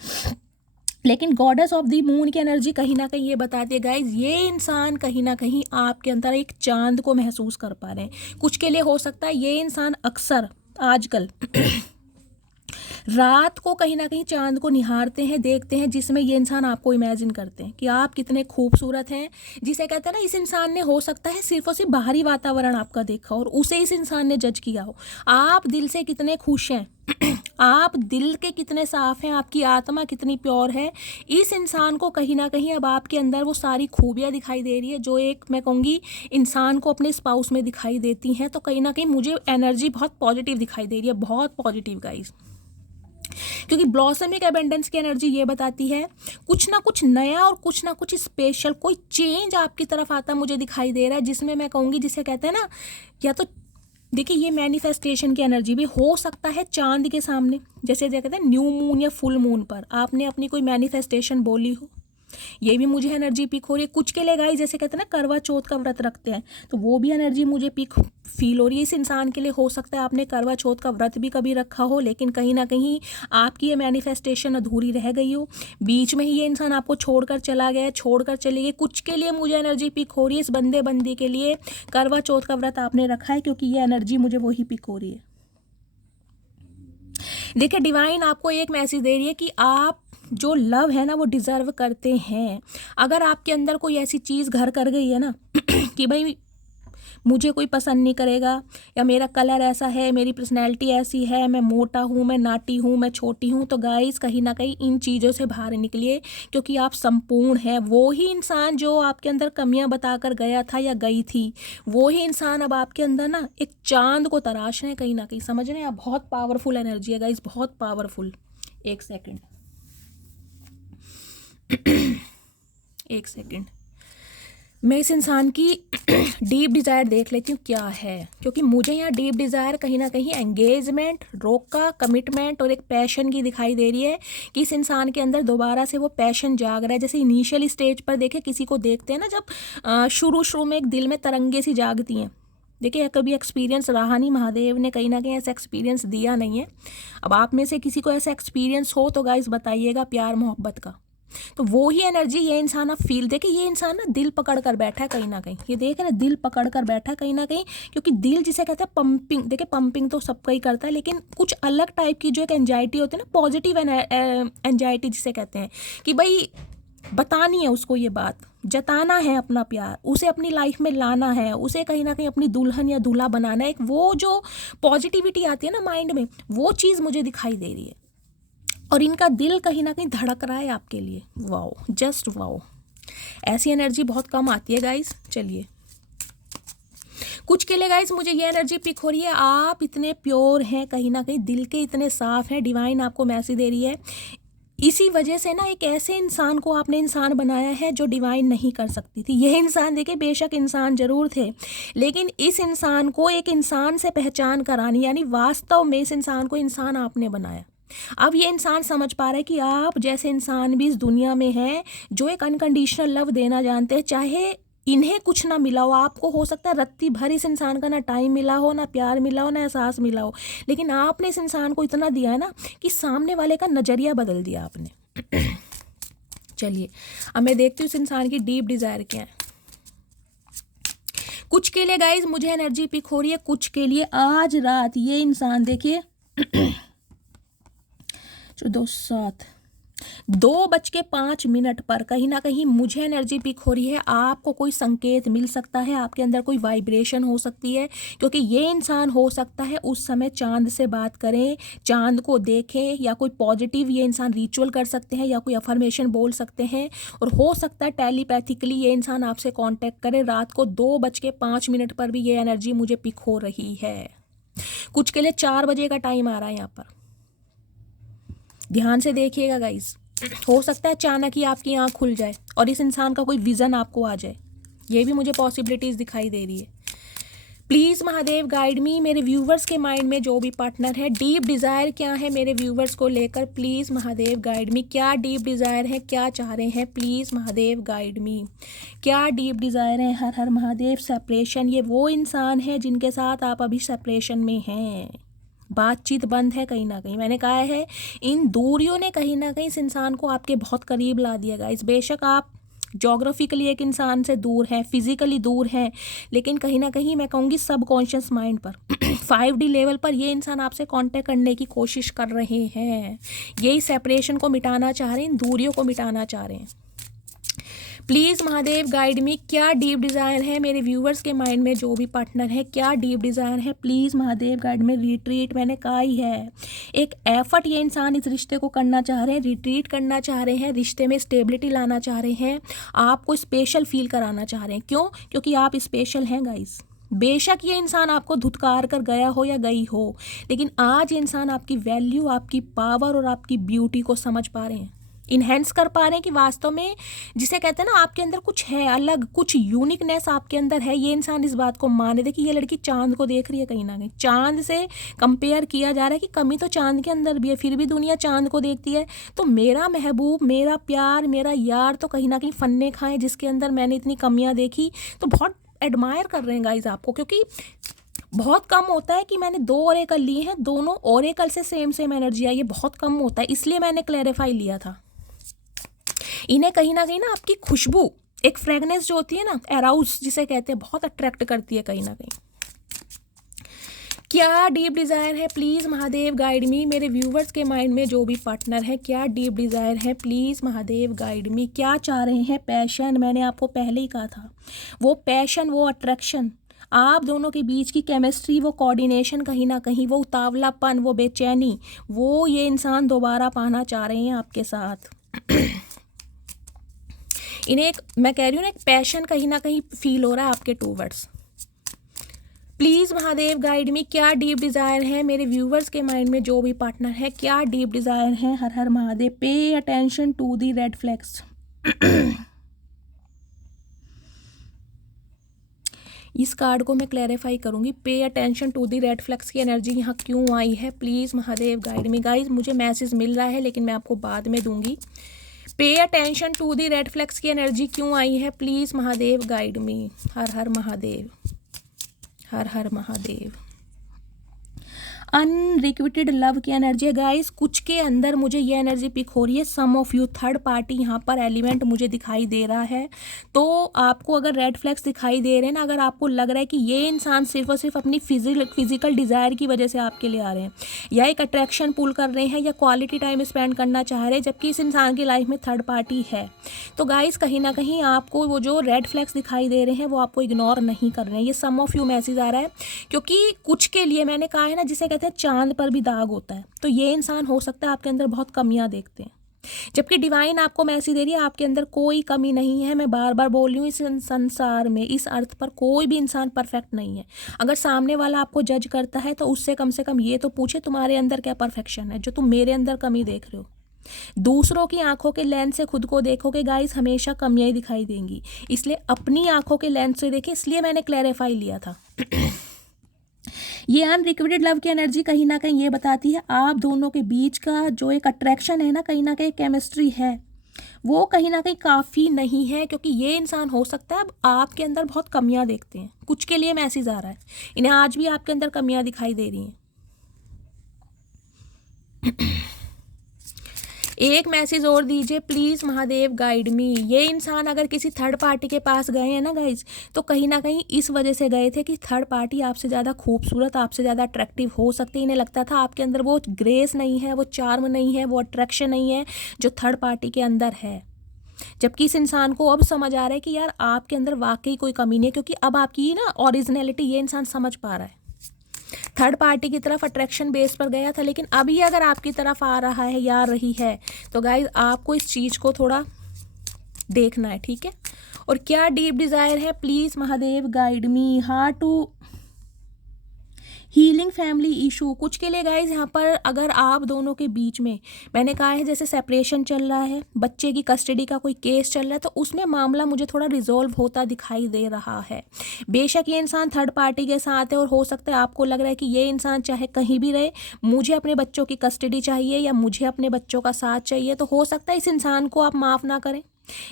लेकिन गॉडेस ऑफ द मून की एनर्जी कहीं ना कहीं ये बताती है गाइज, ये इंसान कहीं ना कहीं आपके अंदर एक चांद को महसूस कर पा रहे हैं। कुछ के लिए हो सकता है ये इंसान अक्सर आजकल रात को कहीं ना कहीं चांद को निहारते हैं, देखते हैं, जिसमें ये इंसान आपको इमेजिन करते हैं कि आप कितने खूबसूरत हैं। जिसे कहते हैं ना, इस इंसान ने हो सकता है सिर्फ और सिर्फ बाहरी वातावरण आपका देखा और उसे इस इंसान ने जज किया हो। आप दिल से कितने खुश हैं आप दिल के कितने साफ हैं, आपकी आत्मा कितनी प्योर है, इस इंसान को कहीं ना कहीं अब आपके अंदर वो सारी खूबियाँ दिखाई दे रही है जो एक मैं कहूँगी इंसान को अपने स्पाउस में दिखाई देती हैं। तो कहीं ना कहीं मुझे एनर्जी बहुत पॉजिटिव दिखाई दे रही है, बहुत पॉजिटिव गाइस, क्योंकि ब्लॉसमिक एबेंडेंस की एनर्जी ये बताती है कुछ ना कुछ नया और कुछ ना कुछ स्पेशल कोई चेंज आपकी तरफ आता मुझे दिखाई दे रहा है, जिसमें मैं कहूँगी जिसे कहते हैं ना, या तो देखिए ये मैनिफेस्टेशन की एनर्जी भी हो सकता है चांद के सामने, जैसे कहते हैं न्यू मून या फुल मून पर आपने अपनी कोई मैनिफेस्टेशन बोली हो, ये भी मुझे एनर्जी पिक हो रही है। कुछ के लिए गाइस जैसे कहते हैं ना करवा चौथ का व्रत रखते हैं, तो वो भी एनर्जी मुझे पिक फील हो रही है। इस इंसान के लिए हो सकता है आपने करवा चौथ का व्रत भी कभी रखा हो, लेकिन कहीं ना कहीं आपकी ये मैनिफेस्टेशन अधूरी रह गई हो, बीच में ही ये इंसान आपको छोड़कर चला गया, छोड़कर चली गई। कुछ के लिए मुझे एनर्जी पिक हो रही है, इस बंदे बंदी के लिए करवा चौथ का व्रत आपने रखा है, क्योंकि ये एनर्जी मुझे वही पिक हो रही है। देखिए डिवाइन आपको एक मैसेज दे रही है कि आप जो लव है ना वो डिज़र्व करते हैं। अगर आपके अंदर कोई ऐसी चीज़ घर कर गई है ना कि भाई मुझे कोई पसंद नहीं करेगा, या मेरा कलर ऐसा है, मेरी पर्सनैलिटी ऐसी है, मैं मोटा हूँ, मैं नाटी हूँ, मैं छोटी हूँ, तो गाइस कहीं ना कहीं इन चीज़ों से बाहर निकलिए, क्योंकि आप संपूर्ण हैं। वो ही इंसान जो आपके अंदर कमियां बताकर गया था या गई थी, वो ही इंसान अब आपके अंदर ना एक चांद को तराश रहे हैं कहीं ना कहीं, समझ रहे हैं आप। बहुत पावरफुल एनर्जी है गाइस, बहुत पावरफुल। एक सेकेंड एक सेकेंड मैं इस इंसान की डीप डिज़ायर देख लेती हूँ क्या है, क्योंकि मुझे यहाँ डीप डिज़ायर कहीं ना कहीं एंगेजमेंट, रोका, कमिटमेंट और एक पैशन की दिखाई दे रही है कि इस इंसान के अंदर दोबारा से वो पैशन जाग रहा है। जैसे इनिशियल स्टेज पर देखे किसी को देखते हैं ना, जब शुरू में एक दिल में तरंगे सी जागती हैं। देखिए कभी एक्सपीरियंस रहा नहीं, महादेव ने कहीं ना कहीं ऐसा एक्सपीरियंस दिया नहीं है। अब आप में से किसी को ऐसा एक्सपीरियंस हो तो गाइस बताइएगा, प्यार मोहब्बत का। तो वो ही एनर्जी ये इंसान आप फील, देखिए ये इंसान ना दिल पकड़ कर बैठा है कहीं ना कहीं, ये देख रहे दिल पकड़ कर बैठा है कहीं ना कहीं, क्योंकि दिल जिसे कहते हैं पंपिंग, देखिए पंपिंग तो सबका ही करता है, लेकिन कुछ अलग टाइप की जो एक एंजाइटी होती है ना, पॉजिटिव एंजाइटी जिसे कहते हैं, कि भाई बतानी है उसको ये बात, जताना है अपना प्यार, उसे अपनी लाइफ में लाना है, उसे कहीं ना कहीं अपनी दुल्हन या दूल्हा बनाना है। एक वो जो पॉजिटिविटी आती है ना माइंड में, वो चीज़ मुझे दिखाई दे रही है, और इनका दिल कहीं ना कहीं धड़क रहा है आपके लिए। Wow, just wow. ऐसी एनर्जी बहुत कम आती है गाइस। चलिए कुछ के लिए गाइस मुझे ये एनर्जी पिक हो रही है, आप इतने प्योर हैं कहीं ना कहीं, दिल के इतने साफ हैं, डिवाइन आपको मैसेज दे रही है। इसी वजह से ना एक ऐसे इंसान को आपने इंसान बनाया है जो डिवाइन नहीं कर सकती थी। यह इंसान देखिए बेशक इंसान जरूर थे, लेकिन इस इंसान को एक इंसान से पहचान करानी, यानी वास्तव में इस इंसान को इंसान आपने बनाया। अब ये इंसान समझ पा रहा है कि आप जैसे इंसान भी इस दुनिया में हैं जो एक अनकंडीशनल लव देना जानते हैं, चाहे इन्हें कुछ ना मिला हो, आपको हो सकता है रत्ती भर इस इंसान का ना टाइम मिला हो, ना प्यार मिला हो, ना एहसास मिला हो, लेकिन आपने इस इंसान को इतना दिया है ना कि सामने वाले का नज़रिया बदल दिया आपने। चलिए अब मैं देखती हूँ इस इंसान की डीप डिज़ायर क्या है। कुछ के लिए गाइज मुझे एनर्जी पिक हो रही है, कुछ के लिए आज रात ये इंसान देखिए 2 7 2:05 पर कहीं ना कहीं मुझे एनर्जी पिक हो रही है। आपको कोई संकेत मिल सकता है, आपके अंदर कोई वाइब्रेशन हो सकती है, क्योंकि ये इंसान हो सकता है उस समय चांद से बात करें, चांद को देखें, या कोई पॉजिटिव ये इंसान रिचुअल कर सकते हैं, या कोई अफर्मेशन बोल सकते हैं, और हो सकता है टेलीपैथिकली ये इंसान आपसे कांटेक्ट करे। रात को 2:05 पर भी ये एनर्जी मुझे पिक हो रही है। कुछ के लिए 4 बजे का टाइम आ रहा है यहाँ पर, ध्यान से देखिएगा गाइस। हो सकता है अचानक ही आपकी आँख खुल जाए और इस इंसान का कोई विज़न आपको आ जाए, ये भी मुझे पॉसिबिलिटीज़ दिखाई दे रही है। प्लीज़ महादेव गाइड मी। मेरे व्यूवर्स के माइंड में जो भी पार्टनर है, डीप डिज़ायर क्या है मेरे व्यूवर्स को लेकर, प्लीज़ महादेव गाइड मी। क्या डीप डिज़ायर है, क्या चाह रहे हैं, प्लीज़ महादेव गाइड मी। क्या डीप डिज़ायर है? हर हर महादेव। सेपरेशन, ये वो इंसान है जिनके साथ आप अभी सेपरेशन में हैं, बातचीत बंद है कहीं ना कहीं। मैंने कहा है इन दूरियों ने कहीं ना कहीं इस इंसान को आपके बहुत करीब ला दिया गाइस। बेशक आप जोग्राफिकली एक इंसान से दूर है, फिजिकली दूर है, लेकिन कहीं ना कहीं मैं कहूँगी सबकॉन्शियस माइंड पर 5D लेवल पर ये इंसान आपसे कांटेक्ट करने की कोशिश कर रहे हैं। यही सेपरेशन को मिटाना चाह रहे हैं, इन दूरियों को मिटाना चाह रहे हैं। प्लीज़ महादेव गाइड मी। क्या डीप डिज़ायर है मेरे व्यूवर्स के माइंड में जो भी पार्टनर है, क्या डीप डिज़ायर है, प्लीज़ महादेव गाइड में। रिट्रीट मैंने कहा ही है, एक एफर्ट ये इंसान इस रिश्ते को करना चाह रहे हैं, रिट्रीट करना चाह रहे हैं, रिश्ते में स्टेबिलिटी लाना चाह रहे हैं, आपको स्पेशल फील कराना चाह रहे हैं। क्यों? क्योंकि आप स्पेशल हैं गाइस। बेशक ये इंसान आपको धुतकार कर गया हो या गई हो, लेकिन आज ये इंसान आपकी वैल्यू, आपकी पावर और आपकी ब्यूटी को समझ पा रहे हैं, इन्हेंस कर पा रहे हैं कि वास्तव में जिसे कहते हैं ना आपके अंदर कुछ है अलग, कुछ यूनिकनेस आपके अंदर है। ये इंसान इस बात को माने। देखिए ये लड़की चांद को देख रही है, कहीं ना कहीं चांद से कंपेयर किया जा रहा है कि कमी तो चांद के अंदर भी है, फिर भी दुनिया चांद को देखती है। तो मेरा महबूब, मेरा प्यार, मेरा यार तो कहीं ना कहीं फन्ने खाए जिसके अंदर मैंने इतनी कमियाँ देखी। तो बहुत एडमायर कर रहे हैं गाइज आपको, क्योंकि बहुत कम होता है कि मैंने 2 ओरेकल लिए हैं, दोनों ओरेकल से सेम एनर्जी आई, ये बहुत कम होता है, इसलिए मैंने क्लैरिफाई लिया था। इन्हें कहीं ना आपकी खुशबू, एक फ्रेगनेंस जो होती है ना, अराउज जिसे कहते हैं, बहुत अट्रैक्ट करती है कहीं ना कहीं। क्या डीप डिज़ायर है? प्लीज़ महादेव गाइड मी। मेरे व्यूवर्स के माइंड में जो भी पार्टनर है, क्या डीप डिज़ायर है, प्लीज़ महादेव गाइड मी। क्या चाह रहे हैं? पैशन, मैंने आपको पहले ही कहा था, वो पैशन, वो अट्रैक्शन, आप दोनों के बीच की केमिस्ट्री, वो कोऑर्डिनेशन, कहीं ना कहीं वो उतावलापन, वो बेचैनी, वो ये इंसान दोबारा पाना चाह रहे हैं आपके साथ। इन्हें एक, मैं कह रही हूँ ना, एक पैशन कहीं ना कहीं फील हो रहा है आपके टूवर्ड्स। प्लीज़ महादेव गाइड मी। क्या डीप डिज़ायर है मेरे व्यूवर्स के माइंड में जो भी पार्टनर है, क्या डीप डिज़ायर है? हर हर Mahadev. Pay attention to the red flags. इस कार्ड को मैं क्लैरिफाई करूंगी। Pay attention to the red flags की एनर्जी यहाँ क्यों आई है? Please Mahadev guide me. Guys मुझे मैसेज मिल रहा है लेकिन मैं आपको बाद में दूंगी। Pay attention to the red flags की एनर्जी क्यों आई है? Please Mahadev guide me. Har her Mahadev, her her Mahadev. Unrequited love की एनर्जी है गाइस, कुछ के अंदर मुझे ये एनर्जी पिक हो रही है। सम ऑफ यू, थर्ड पार्टी यहाँ पर एलिमेंट मुझे दिखाई दे रहा है। तो आपको अगर रेड फ्लैग्स दिखाई दे रहे हैं ना, अगर आपको लग रहा है कि ये इंसान सिर्फ और सिर्फ अपनी फिजिकल डिज़ायर की वजह से आपके लिए आ रहे हैं, या एक अट्रैक्शन पुल कर रहे हैं, या क्वालिटी टाइम स्पेंड करना चाह रहे हैं, जबकि इस इंसान की लाइफ में थर्ड पार्टी है, तो गाइस कहीं ना कहीं आपको वो जो रेड फ्लैग्स दिखाई दे रहे हैं वो आपको इग्नोर नहीं कर रहे हैं। ये सम ऑफ यू मैसेज आ रहा है, क्योंकि कुछ के लिए मैंने कहा है ना, जिसे कहते हैं चांद पर भी दाग होता है, तो ये इंसान हो सकता है आपके अंदर बहुत कमियां देखते हैं, जबकि डिवाइन आपको मैसेज दे रही है आपके अंदर कोई कमी नहीं है। मैं बार बार बोल रही हूँ, इस संसार में, इस अर्थ पर कोई भी इंसान परफेक्ट नहीं है। अगर सामने वाला आपको जज करता है तो उससे कम से कम ये तो पूछे तुम्हारे अंदर क्या परफेक्शन है जो तुम मेरे अंदर कमी देख रहे हो। दूसरों की आंखों के लेंस से खुद को देखोगे गाइस, हमेशा कमियां ही दिखाई देंगी, इसलिए अपनी आंखों के लेंस से देखें, इसलिए मैंने क्लैरिफाई लिया था। ये अनरिक्विटेड लव की एनर्जी कहीं ना कहीं ये बताती है आप दोनों के बीच का जो एक अट्रैक्शन है ना, कहीं ना कहीं केमिस्ट्री है, वो कहीं ना कहीं काफ़ी नहीं है, क्योंकि ये इंसान हो सकता है अब आपके अंदर बहुत कमियां देखते हैं। कुछ के लिए मैसेज आ रहा है, इन्हें आज भी आपके अंदर कमियां दिखाई दे रही हैं। एक मैसेज और दीजिए प्लीज़ महादेव गाइड मी। ये इंसान अगर किसी थर्ड पार्टी के पास गए हैं ना गाइज, तो कहीं ना कहीं इस वजह से गए थे कि थर्ड पार्टी आपसे ज़्यादा खूबसूरत, आपसे ज़्यादा अट्रैक्टिव हो सकती है। इन्हें लगता था आपके अंदर वो ग्रेस नहीं है, वो चार्म नहीं है, वो अट्रैक्शन नहीं है जो थर्ड पार्टी के अंदर है। जबकि इस इंसान को अब समझ आ रहा है कि यार आपके अंदर वाकई कोई कमी नहीं है, क्योंकि अब आपकी ना ओरिजिनलिटी ये इंसान समझ पा रहा है। थर्ड पार्टी की तरफ अट्रैक्शन बेस पर गया था, लेकिन अभी अगर आपकी तरफ आ रहा है या रही है तो गाइज आपको इस चीज़ को थोड़ा देखना है, ठीक है। और क्या डीप डिज़ायर है please Mahadev guide me. How to healing family issue. कुछ के लिए गाइज यहाँ पर अगर आप दोनों के बीच में, मैंने कहा है जैसे सेपरेशन चल रहा है, बच्चे की कस्टडी का कोई केस चल रहा है, तो उसमें मामला मुझे थोड़ा रिजॉल्व होता दिखाई दे रहा है। बेशक ये इंसान थर्ड पार्टी के साथ है और हो सकता है आपको लग रहा है कि ये इंसान चाहे कहीं भी रहे, मुझे अपने बच्चों की कस्टडी चाहिए या मुझे अपने बच्चों का साथ चाहिए। तो हो सकता है इस इंसान को आप माफ़ ना करें,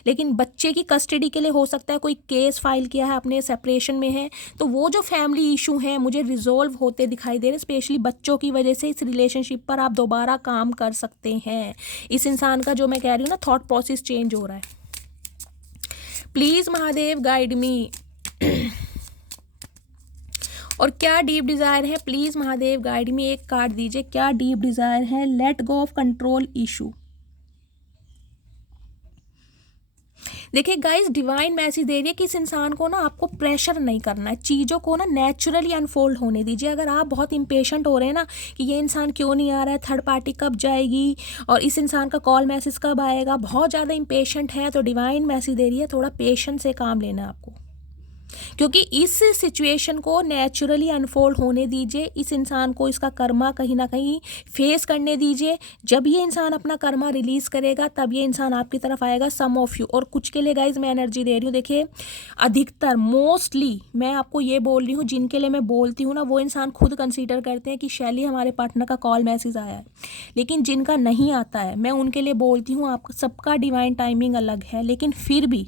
लेकिन बच्चे की कस्टडी के लिए हो सकता है कोई केस फाइल किया है, अपने सेपरेशन में है, तो वो जो फैमिली इशू है मुझे रिजॉल्व होते दिखाई दे रहे हैं। स्पेशली बच्चों की वजह से इस रिलेशनशिप पर आप दोबारा काम कर सकते हैं। इस इंसान का जो मैं कह रही हूँ ना थॉट प्रोसेस चेंज हो रहा है। प्लीज़ महादेव गाइड मी। और क्या डीप डिज़ायर है प्लीज़ महादेव गाइड मी। एक कार्ड दीजिए, क्या डीप डिज़ायर है। Let go of control issue. देखिए गाइस, डिवाइन मैसेज दे रही है कि इस इंसान को ना आपको प्रेशर नहीं करना है, चीज़ों को ना नेचुरली अनफोल्ड होने दीजिए। अगर आप बहुत इम्पेशेंट हो रहे हैं ना कि ये इंसान क्यों नहीं आ रहा है, थर्ड पार्टी कब जाएगी और इस इंसान का कॉल मैसेज कब आएगा, बहुत ज़्यादा इम्पेशेंट है, तो डिवाइन मैसेज दे रही है थोड़ा पेशेंस से काम लेना है आपको, क्योंकि इस सिचुएशन को नेचुरली अनफोल्ड होने दीजिए। इस इंसान को इसका कर्मा कहीं ना कहीं फेस करने दीजिए। जब ये इंसान अपना कर्मा रिलीज करेगा तब ये इंसान आपकी तरफ आएगा, सम ऑफ यू। और कुछ के लिए गाइज मैं एनर्जी दे रही हूँ, देखिए अधिकतर मोस्टली मैं आपको ये बोल रही हूँ, जिनके लिए मैं बोलती हूँ ना वो इंसान खुद कंसीडर करते हैं कि शैली हमारे पार्टनर का कॉल मैसेज आया है, लेकिन जिनका नहीं आता है मैं उनके लिए बोलती हूँ आप सबका डिवाइन टाइमिंग अलग है, लेकिन फिर भी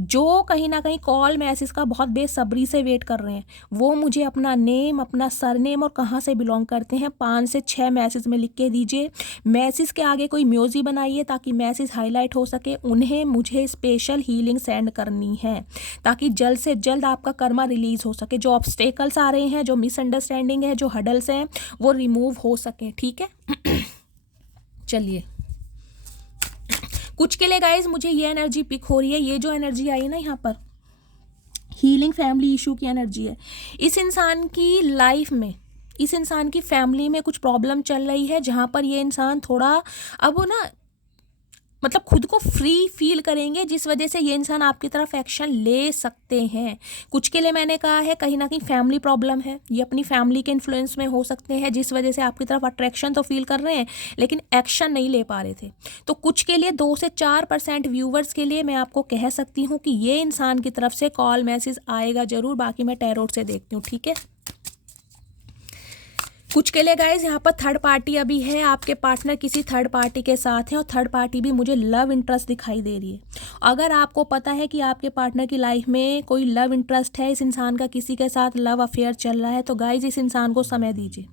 जो कहीं ना कहीं कॉल मैसेज का बहुत बेसब्री से वेट कर रहे हैं वो मुझे अपना नेम, अपना सरनेम और कहाँ से बिलोंग करते हैं 5 से 6 मैसेज में लिख के दीजिए। मैसेज के आगे कोई म्यूजिक बनाइए ताकि मैसेज हाईलाइट हो सके। उन्हें मुझे स्पेशल हीलिंग सेंड करनी है ताकि जल्द से जल्द आपका कर्मा रिलीज हो सके। जो ऑब्स्टेकल्स आ रहे हैं, जो मिसअंडरस्टैंडिंग है, जो हडल्स हैं, वो रिमूव हो सके, ठीक है। चलिए, कुछ के लिए गाइज मुझे ये एनर्जी पिक हो रही है, ये जो एनर्जी आई ना यहाँ पर हीलिंग फैमिली इशू की एनर्जी है। इस इंसान की लाइफ में, इस इंसान की फैमिली में कुछ प्रॉब्लम चल रही है जहाँ पर ये इंसान थोड़ा अब ना मतलब खुद को फ्री फील करेंगे, जिस वजह से ये इंसान आपकी तरफ एक्शन ले सकते हैं। कुछ के लिए मैंने कहा है कहीं ना कहीं फैमिली प्रॉब्लम है, ये अपनी फैमिली के इन्फ्लुएंस में हो सकते हैं जिस वजह से आपकी तरफ अट्रैक्शन तो फील कर रहे हैं लेकिन एक्शन नहीं ले पा रहे थे। तो कुछ के लिए 2 से 4% व्यूवर्स के लिए मैं आपको कह सकती हूँ कि ये इंसान की तरफ से कॉल मैसेज आएगा जरूर, बाकी मैं टैरोट से देखती हूँ, ठीक है। कुछ के लिए गाइज यहाँ पर थर्ड पार्टी अभी है, आपके पार्टनर किसी थर्ड पार्टी के साथ हैं और थर्ड पार्टी भी मुझे लव इंटरेस्ट दिखाई दे रही है। अगर आपको पता है कि आपके पार्टनर की लाइफ में कोई लव इंटरेस्ट है, इस इंसान का किसी के साथ लव अफेयर चल रहा है, तो गाइज इस इंसान को समय दीजिए।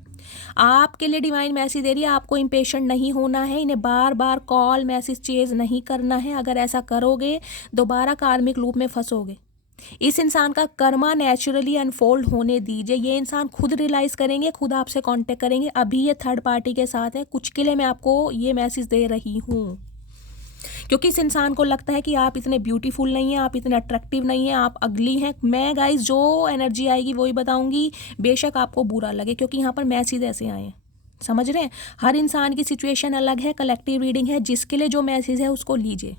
आपके लिए डिवाइन मैसेज दे रही है आपको इम्पेशेंट नहीं होना है, इन्हें बार बार कॉल मैसेज चेज नहीं करना है। अगर ऐसा करोगे दोबारा कार्मिक लूप में फंसोगे। इस इंसान का कर्मा नेचुरली अनफोल्ड होने दीजिए। ये इंसान खुद रियलाइज करेंगे, खुद आपसे कांटेक्ट करेंगे। अभी ये थर्ड पार्टी के साथ है। कुछ के लिए मैं आपको ये मैसेज दे रही हूँ क्योंकि इस इंसान को लगता है कि आप इतने ब्यूटीफुल नहीं हैं, आप इतने अट्रैक्टिव नहीं हैं, आप अगली हैं। मैं गाइज जो एनर्जी आएगी वही बताऊंगी, बेशक आपको बुरा लगे, क्योंकि यहाँ पर मैसेज ऐसे आए हैं, समझ रहे हैं। हर इंसान की सिचुएशन अलग है, कलेक्टिव रीडिंग है, जिसके लिए जो मैसेज है उसको लीजिए।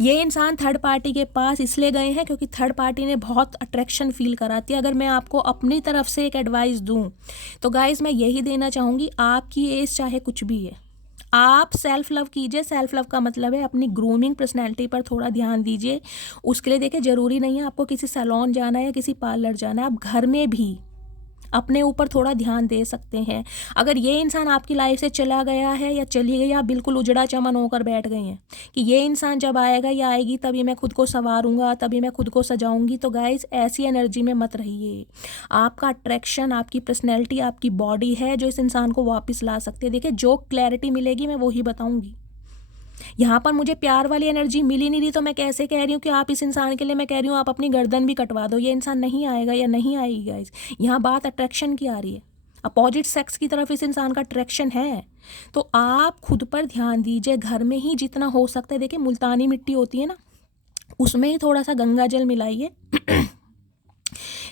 ये इंसान थर्ड पार्टी के पास इसलिए गए हैं क्योंकि थर्ड पार्टी ने बहुत अट्रैक्शन फील कराती है। अगर मैं आपको अपनी तरफ से एक एडवाइस दूं तो गाइज मैं यही देना चाहूँगी, आपकी एज चाहे कुछ भी है, आप सेल्फ लव कीजिए। सेल्फ लव का मतलब है अपनी ग्रूमिंग पर्सनैलिटी पर थोड़ा ध्यान दीजिए। उसके लिए देखिए ज़रूरी नहीं है आपको किसी सैलून जाना है या किसी पार्लर जाना है, आप घर में भी अपने ऊपर थोड़ा ध्यान दे सकते हैं। अगर ये इंसान आपकी लाइफ से चला गया है या चली गई, आप बिल्कुल उजड़ा चमन होकर बैठ गए हैं कि ये इंसान जब आएगा या आएगी तभी मैं खुद को संवारूंगा, तभी मैं खुद को सजाऊंगी, तो गाइस ऐसी एनर्जी में मत रहिए। आपका अट्रैक्शन, आपकी पर्सनैलिटी, आपकी बॉडी है जो इस इंसान को वापस ला सकती है। देखिए जो क्लैरिटी मिलेगी मैं वही बताऊंगी। यहाँ पर मुझे प्यार वाली एनर्जी मिल ही नहीं रही, तो मैं कैसे कह रही हूँ कि आप इस इंसान के लिए, मैं कह रही हूँ आप अपनी गर्दन भी कटवा दो, ये इंसान नहीं आएगा या नहीं आएगी गाइस। यहाँ बात अट्रैक्शन की आ रही है, अपोजिट सेक्स की तरफ इस इंसान का अट्रैक्शन है। तो आप खुद पर ध्यान दीजिए, घर में ही जितना हो सकता है। देखिए मुल्तानी मिट्टी होती है ना, उसमें ही थोड़ा सा गंगा जल मिलाइए,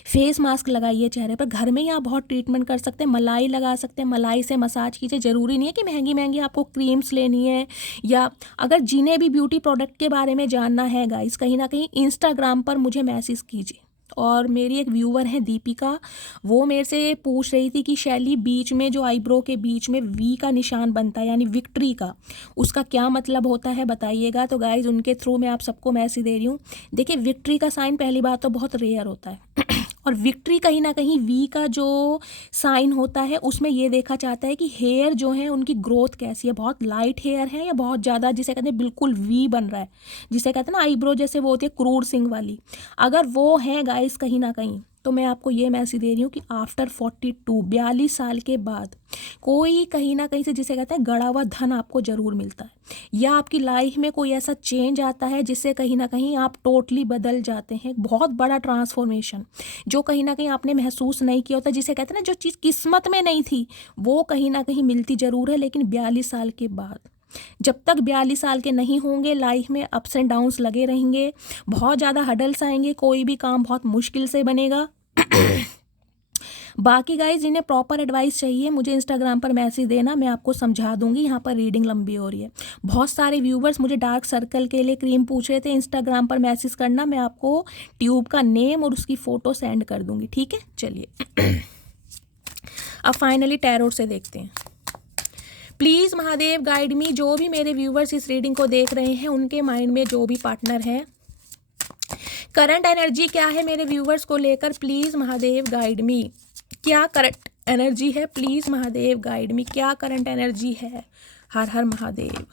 फेस मास्क लगाइए चेहरे पर। घर में ही आप बहुत ट्रीटमेंट कर सकते हैं, मलाई लगा सकते हैं, मलाई से मसाज कीजिए। ज़रूरी नहीं है कि महंगी महंगी आपको क्रीम्स लेनी है। या अगर जिन्हें भी ब्यूटी प्रोडक्ट के बारे में जानना है गाइस, कहीं ना कहीं इंस्टाग्राम पर मुझे मैसेज कीजिए। और मेरी एक व्यूवर है दीपिका, वो मेरे से पूछ रही थी कि शैली बीच में जो आईब्रो के बीच में वी का निशान बनता है यानी विक्ट्री का, उसका क्या मतलब होता है बताइएगा। तो गाइज उनके थ्रू मैं आप सबको मैसेज दे रही हूँ। देखिए विक्ट्री का साइन पहली बात तो बहुत रेयर होता है और विक्ट्री कहीं ना कहीं वी का जो साइन होता है उसमें ये देखा जाता है कि हेयर जो है उनकी ग्रोथ कैसी है, बहुत लाइट हेयर है या बहुत ज़्यादा जिसे कहते हैं बिल्कुल वी बन रहा है, जिसे कहते हैं ना आईब्रो जैसे वो होती है क्रूर सिंह वाली। अगर वो है गाइस कहीं ना कहीं, तो मैं आपको ये मैसेज दे रही हूँ कि आफ्टर 42 साल के बाद कोई कहीं ना कहीं से जिसे कहते हैं गड़ा हुआ धन आपको ज़रूर मिलता है, या आपकी लाइफ में कोई ऐसा चेंज आता है जिससे कहीं ना कहीं आप टोटली बदल जाते हैं। बहुत बड़ा ट्रांसफॉर्मेशन जो कहीं ना कहीं आपने महसूस नहीं किया होता, जिसे कहते हैं ना जो चीज़ किस्मत में नहीं थी वो कहीं ना कहीं मिलती ज़रूर है, लेकिन 42 साल के बाद। जब तक 42 साल के नहीं होंगे लाइफ में अप्स एंड डाउन्स लगे रहेंगे, बहुत ज़्यादा हडल्स आएंगे, कोई भी काम बहुत मुश्किल से बनेगा। बाकी गाइज जिन्हें प्रॉपर एडवाइस चाहिए मुझे इंस्टाग्राम पर मैसेज देना, मैं आपको समझा दूंगी। यहाँ पर रीडिंग लंबी हो रही है। बहुत सारे व्यूवर्स मुझे डार्क सर्कल के लिए क्रीम पूछ रहे थे, इंस्टाग्राम पर मैसेज करना, मैं आपको ट्यूब का नेम और उसकी फ़ोटो सेंड कर दूंगी, ठीक है। चलिए अब फाइनली टैरो से देखते हैं। प्लीज़ महादेव गाइड मी, जो भी मेरे व्यूवर्स इस रीडिंग को देख रहे हैं उनके माइंड में जो भी पार्टनर है, करंट एनर्जी क्या है मेरे व्यूवर्स को लेकर, प्लीज़ महादेव गाइड मी। क्या करंट एनर्जी है, प्लीज़ महादेव गाइड मी, क्या करंट एनर्जी है। हर हर महादेव।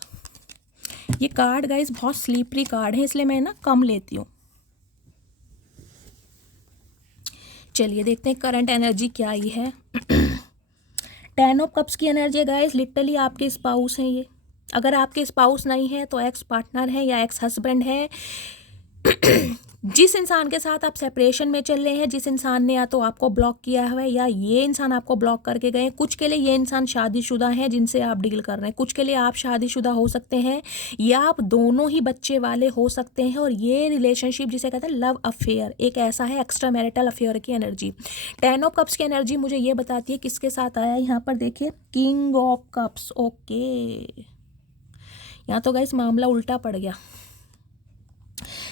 ये कार्ड गाइस बहुत स्लीपरी कार्ड है, इसलिए मैं ना कम लेती हूँ। चलिए देखते हैं करंट एनर्जी क्या ही है। 10 ऑफ कप्स की एनर्जी है गाइस, लिटरली आपके स्पाउस हैं ये। अगर आपके स्पाउस नहीं है तो एक्स पार्टनर है या एक्स हस्बैंड है। जिस इंसान के साथ आप सेपरेशन में चल रहे हैं, जिस इंसान ने या तो आपको ब्लॉक किया हुआ है या ये इंसान आपको ब्लॉक करके गए, कुछ के लिए ये इंसान शादीशुदा है जिनसे आप डील कर रहे हैं, कुछ के लिए आप शादीशुदा हो सकते हैं या आप दोनों ही बच्चे वाले हो सकते हैं। और ये रिलेशनशिप जिसे कहते हैं लव अफेयर एक ऐसा है, एक्स्ट्रा मैरिटल अफेयर की एनर्जी। 10 ऑफ कप्स की एनर्जी मुझे ये बताती है किसके साथ आया है। यहाँ पर देखिए किंग ऑफ कप्स, ओके। यहाँ तो गाइस मामला उल्टा पड़ गया।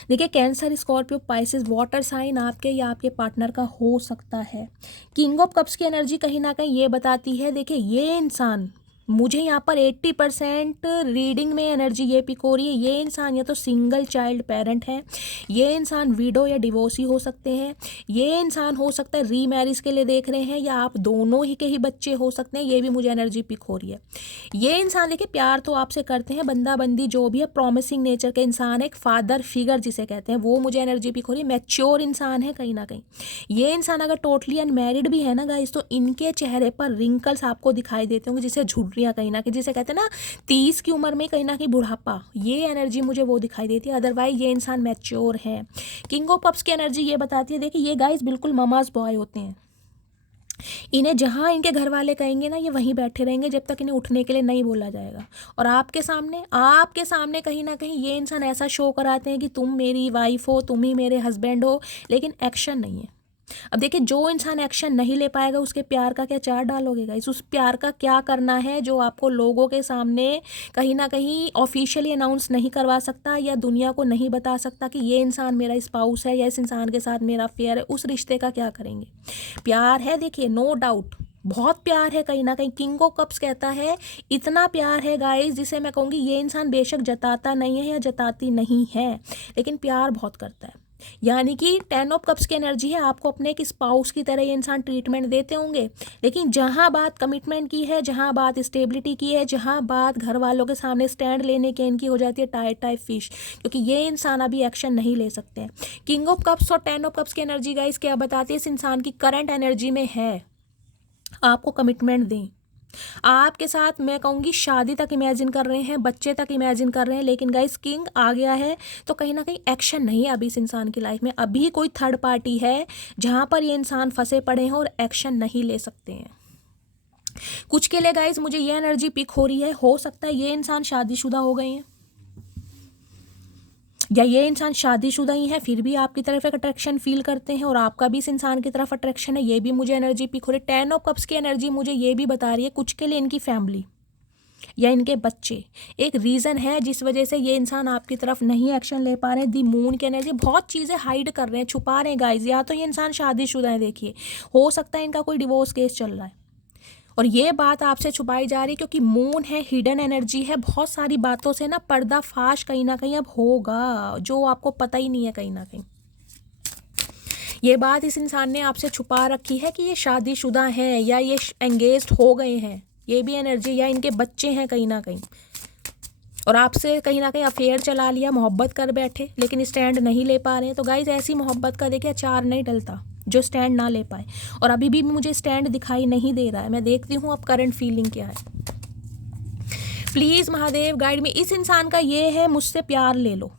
देखिए Cancer, Scorpio, Pisces, water sign आपके या आपके पार्टनर का हो सकता है। किंग ऑफ कप्स की एनर्जी कहीं ना कहीं ये बताती है, देखिए ये इंसान, मुझे यहाँ पर 80% रीडिंग में एनर्जी ये पिक हो रही है, ये इंसान या तो सिंगल चाइल्ड पेरेंट है, ये इंसान विडो या डिवोर्सी हो सकते हैं, ये इंसान हो सकता है रीमैरिज के लिए देख रहे हैं, या आप दोनों ही के ही बच्चे हो सकते हैं, ये भी मुझे एनर्जी पिक हो रही है। ये इंसान देखिए प्यार तो आपसे करते हैं, बंदा बंदी जो भी है, प्रॉमिसिंग नेचर के इंसान है, एक फादर फिगर जिसे कहते हैं वो मुझे एनर्जी पिक हो रही है। मैच्योर इंसान है कहीं ना कहीं। ये इंसान अगर टोटली अनमैरिड भी है ना गाइस, तो इनके चेहरे पर रिंकल्स आपको दिखाई देते होंगे, जिसे झुर्रियाँ कहीं ना कहीं, जिसे कहते हैं ना 30 की उम्र में कहीं ना कहीं बुढ़ापा, ये एनर्जी मुझे वो दिखाई देती है। अदरवाइज ये इंसान मैच्योर है। किंग ऑफ कप्स की एनर्जी ये बताती है, देखिए ये गाइस बिल्कुल ममाज बॉय होते हैं। इन्हें जहाँ इनके घर वाले कहेंगे ना ये वहीं बैठे रहेंगे जब तक इन्हें उठने के लिए नहीं बोला जाएगा। और आपके सामने कहीं ना कहीं ये इंसान ऐसा शो कराते हैं कि तुम मेरी वाइफ हो, तुम ही मेरे हस्बैंड हो, लेकिन एक्शन नहीं है। अब देखिए जो इंसान एक्शन नहीं ले पाएगा उसके प्यार का क्या चार डालोगे गाइस, उस प्यार का क्या करना है जो आपको लोगों के सामने कहीं ना कहीं ऑफिशियली अनाउंस नहीं करवा सकता या दुनिया को नहीं बता सकता कि ये इंसान मेरा स्पाउस है या इस इंसान के साथ मेरा अफेयर है। उस रिश्ते का क्या करेंगे। प्यार है देखिए, नो डाउट बहुत प्यार है कहीं ना कहीं। किंग ऑफ कप्स कहता है इतना प्यार है गाइस जिसे मैं कहूँगी ये इंसान बेशक जताता नहीं है या जताती नहीं है, लेकिन प्यार बहुत करता है। यानी कि 10 ऑफ कप्स की एनर्जी है, आपको अपने एक स्पाउस की तरह ये इंसान ट्रीटमेंट देते होंगे, लेकिन जहाँ बात कमिटमेंट की है, जहाँ बात स्टेबिलिटी की है, जहाँ बात घर वालों के सामने स्टैंड लेने की इनकी हो जाती है टाइट टाइप फिश, क्योंकि ये इंसान अभी एक्शन नहीं ले सकते हैं। किंग ऑफ कप्स और 10 ऑफ कप्स की एनर्जी गाइस क्या बताती है, इस इंसान की करंट एनर्जी में है आपको कमिटमेंट दें, आपके साथ मैं कहूँगी शादी तक इमेजिन कर रहे हैं, बच्चे तक इमेजिन कर रहे हैं, लेकिन गाइस किंग आ गया है तो कहीं ना कहीं एक्शन नहीं है अभी इस इंसान की लाइफ में। अभी कोई थर्ड पार्टी है जहाँ पर ये इंसान फंसे पड़े हैं और एक्शन नहीं ले सकते हैं। कुछ के लिए गाइस मुझे ये एनर्जी पिक हो रही है, हो सकता है ये इंसान शादीशुदा हो गए हैं या ये इंसान शादीशुदा ही है, फिर भी आपकी तरफ एक अट्रैक्शन फील करते हैं और आपका भी इस इंसान की तरफ अट्रैक्शन है, ये भी मुझे एनर्जी पिक हो रही है। 10 ऑफ कप्स की एनर्जी मुझे ये भी बता रही है कुछ के लिए इनकी फैमिली या इनके बच्चे एक रीज़न है जिस वजह से ये इंसान आपकी तरफ नहीं एक्शन ले पा रहे हैं। दी मून की एनर्जी बहुत चीज़ें हाइड कर रहे हैं, छुपा रहे हैं गाइज, या तो ये इंसान शादीशुदा है, देखिए हो सकता है इनका कोई डिवोर्स केस चल रहा है और ये बात आपसे छुपाई जा रही है क्योंकि मून है, हिडन एनर्जी है, बहुत सारी बातों से ना पर्दाफाश कहीं ना कहीं अब होगा जो आपको पता ही नहीं है। कहीं ना कहीं ये बात इस इंसान ने आपसे छुपा रखी है कि ये शादीशुदा हैं या ये एंगेज्ड हो गए हैं, ये भी एनर्जी, या इनके बच्चे हैं कहीं ना कहीं और आपसे कहीं ना कहीं अफेयर चला लिया, मोहब्बत कर बैठे लेकिन स्टैंड नहीं ले पा रहे हैं। तो गाइज ऐसी मोहब्बत का देखिए अचार नहीं डलता जो स्टैंड ना ले पाए, और अभी भी मुझे स्टैंड दिखाई नहीं दे रहा है। मैं देखती हूँ अब करंट फीलिंग क्या है। प्लीज़ महादेव गाइड में, इस इंसान का ये है मुझसे प्यार ले लो,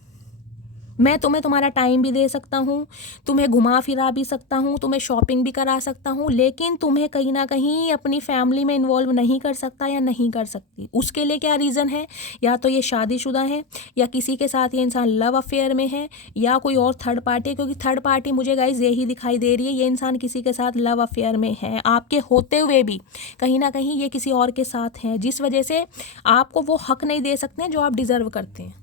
मैं तुम्हें तुम्हारा टाइम भी दे सकता हूँ, तुम्हें घुमा फिरा भी सकता हूँ, तुम्हें शॉपिंग भी करा सकता हूँ, लेकिन तुम्हें कहीं ना कहीं अपनी फैमिली में इन्वॉल्व नहीं कर सकता या नहीं कर सकती। उसके लिए क्या रीज़न है, या तो ये शादीशुदा है या किसी के साथ ये इंसान लव अफेयर में है या कोई और थर्ड पार्टी, क्योंकि थर्ड पार्टी मुझे गाइस यही दिखाई दे रही है, ये इंसान किसी के साथ लव अफेयर में है आपके होते हुए भी कहीं ना कहीं ये किसी और के साथ हैं, जिस वजह से आपको वो हक नहीं दे सकते हैं जो आप डिज़र्व करते हैं।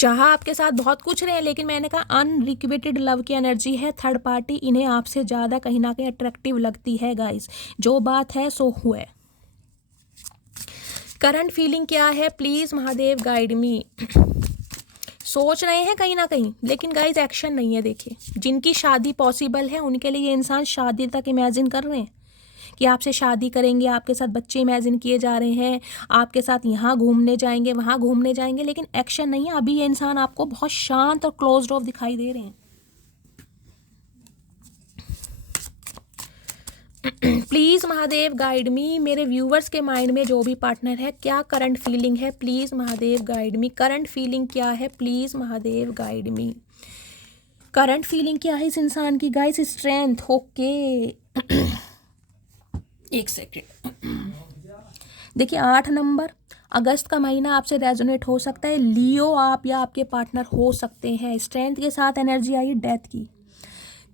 चाहा आपके साथ बहुत कुछ रहे, लेकिन मैंने कहा अनरिक्वेटेड लव की एनर्जी है, थर्ड पार्टी इन्हें आपसे ज़्यादा कहीं ना कहीं अट्रैक्टिव लगती है गाइस, जो बात है सो हुए। करंट फीलिंग क्या है प्लीज़ महादेव गाइड मी। सोच रहे हैं कहीं ना कहीं, लेकिन गाइस एक्शन नहीं है। देखिए जिनकी शादी पॉसिबल है उनके लिए ये इंसान शादी तक इमेजिन कर रहे हैं कि आपसे शादी करेंगे, आपके साथ बच्चे इमेजिन किए जा रहे हैं, आपके साथ यहाँ घूमने जाएंगे, वहाँ घूमने जाएंगे, लेकिन एक्शन नहीं है। अभी ये इंसान आपको बहुत शांत और क्लोज्ड ऑफ दिखाई दे रहे हैं। प्लीज़ महादेव गाइड मी, मेरे व्यूवर्स के माइंड में जो भी पार्टनर है क्या करंट फीलिंग है, please Mahadev guide me. Current feeling क्या है please Mahadev guide me. Current feeling क्या है इस इंसान की गाइस, स्ट्रेंथ। ओके एक सेकेंड, देखिए 8 नंबर अगस्त का महीना आपसे रेजोनेट हो सकता है, लियो आप या आपके पार्टनर हो सकते हैं। स्ट्रेंथ के साथ एनर्जी आई डेथ की।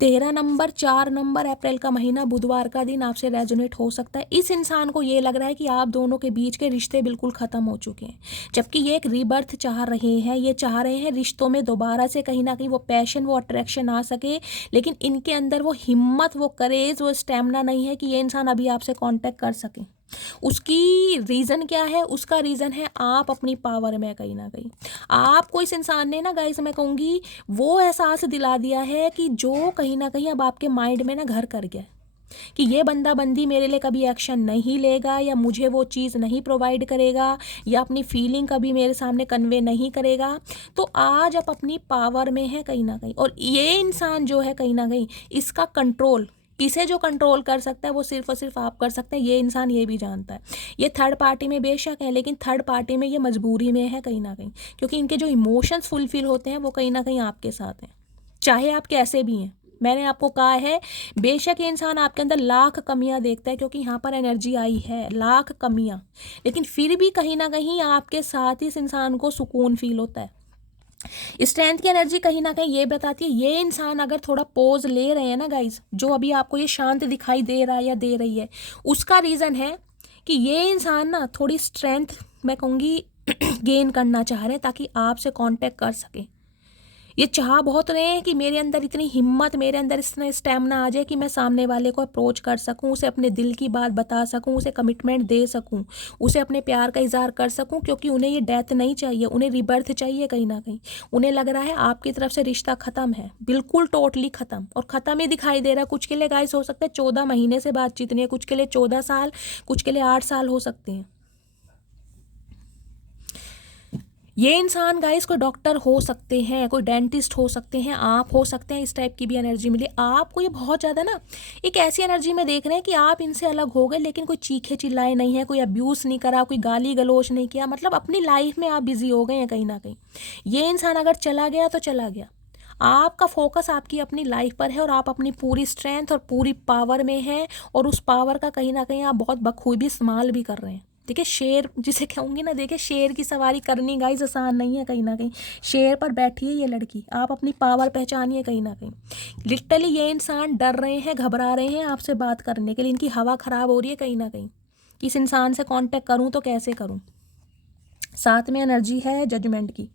13 नंबर 4 नंबर अप्रैल का महीना बुधवार का दिन आपसे रेजोनेट हो सकता है। इस इंसान को ये लग रहा है कि आप दोनों के बीच के रिश्ते बिल्कुल ख़त्म हो चुके हैं, जबकि ये एक रीबर्थ चाह रहे हैं, ये चाह रहे हैं रिश्तों में दोबारा से कहीं ना कहीं वो पैशन, वो अट्रैक्शन आ सके, लेकिन इनके अंदर वो हिम्मत, वो करेज, वो स्टेमिना नहीं है कि ये इंसान अभी आपसे कॉन्टैक्ट कर सके। उसकी रीज़न क्या है, उसका रीज़न है आप अपनी पावर में। कहीं ना कहीं आपको इस इंसान ने ना गाइस मैं कहूँगी वो एहसास दिला दिया है कि जो कहीं ना कहीं अब आपके माइंड में ना घर कर गया कि ये बंदा बंदी मेरे लिए कभी एक्शन नहीं लेगा, या मुझे वो चीज़ नहीं प्रोवाइड करेगा, या अपनी फीलिंग कभी मेरे सामने कन्वे नहीं करेगा। तो आज आप अपनी पावर में है कहीं ना कहीं, और ये इंसान जो है कहीं ना कहीं इसका कंट्रोल, इसे जो कंट्रोल कर सकता है वो सिर्फ और सिर्फ आप कर सकते हैं। ये इंसान ये भी जानता है, ये थर्ड पार्टी में बेशक है, लेकिन थर्ड पार्टी में ये मजबूरी में है कहीं ना कहीं, क्योंकि इनके जो इमोशंस फुलफिल होते हैं वो कहीं ना कहीं आपके साथ हैं, चाहे आप कैसे भी हैं। मैंने आपको कहा है बेशक ये इंसान आपके अंदर लाख कमियां देखता है, क्योंकि यहाँ पर एनर्जी आई है लाख कमियां, लेकिन फिर भी कहीं ना कहीं आपके साथ इस इंसान को सुकून फील होता है। स्ट्रेंथ की एनर्जी कहीं ना कहीं ये बताती है ये इंसान अगर थोड़ा पोज ले रहे हैं ना गाइज, जो अभी आपको ये शांत दिखाई दे रहा है या दे रही है, उसका रीज़न है कि ये इंसान ना थोड़ी स्ट्रेंथ मैं कहूँगी गेन करना चाह रहे हैं ताकि आपसे कांटेक्ट कर सकें। ये चाह बहुत रहे हैं कि मेरे अंदर इतनी हिम्मत, मेरे अंदर इतना स्टेमिना आ जाए कि मैं सामने वाले को अप्रोच कर सकूं, उसे अपने दिल की बात बता सकूं, उसे कमिटमेंट दे सकूं, उसे अपने प्यार का इजहार कर सकूं, क्योंकि उन्हें ये डेथ नहीं चाहिए, उन्हें रिबर्थ चाहिए कहीं ना कहीं। उन्हें लग रहा है आपकी तरफ से रिश्ता ख़त्म है, बिल्कुल टोटली ख़त्म, और ख़त्म ही दिखाई दे रहा है। कुछ के लिए गाइस हो सकता है 14 महीने से बातचीत नहीं है, कुछ के लिए 14 साल, कुछ के लिए 8 साल हो सकते हैं। ये इंसान गाइस कोई डॉक्टर हो सकते हैं, कोई डेंटिस्ट हो सकते हैं, आप हो सकते हैं। इस टाइप की भी एनर्जी मिली आपको। ये बहुत ज़्यादा ना एक ऐसी एनर्जी में देख रहे हैं कि आप इनसे अलग हो गए, लेकिन कोई चीखे चिल्लाए नहीं है, कोई अब्यूज़ नहीं करा, कोई गाली गलोच नहीं किया, मतलब अपनी लाइफ में आप बिजी हो गए हैं कहीं ना कहीं। ये इंसान अगर चला गया तो चला गया। आपका फोकस आपकी अपनी लाइफ पर है और आप अपनी पूरी स्ट्रेंथ और पूरी पावर में हैं, और उस पावर का कहीं ना कहीं आप बहुत बखूबी इस्तेमाल भी कर रहे हैं। देखिए शेर जिसे कहूँगी ना, देखिए शेर की सवारी करनी गाइस आसान नहीं है कहीं ना कहीं। शेर पर बैठी है ये लड़की, आप अपनी पावर पहचानिए कहीं ना कहीं। लिटरली ये इंसान डर रहे हैं, घबरा रहे हैं आपसे बात करने के लिए, इनकी हवा ख़राब हो रही है कहीं ना कहीं कि इस इंसान से कांटेक्ट करूं तो कैसे करूं। साथ में एनर्जी है जजमेंट की,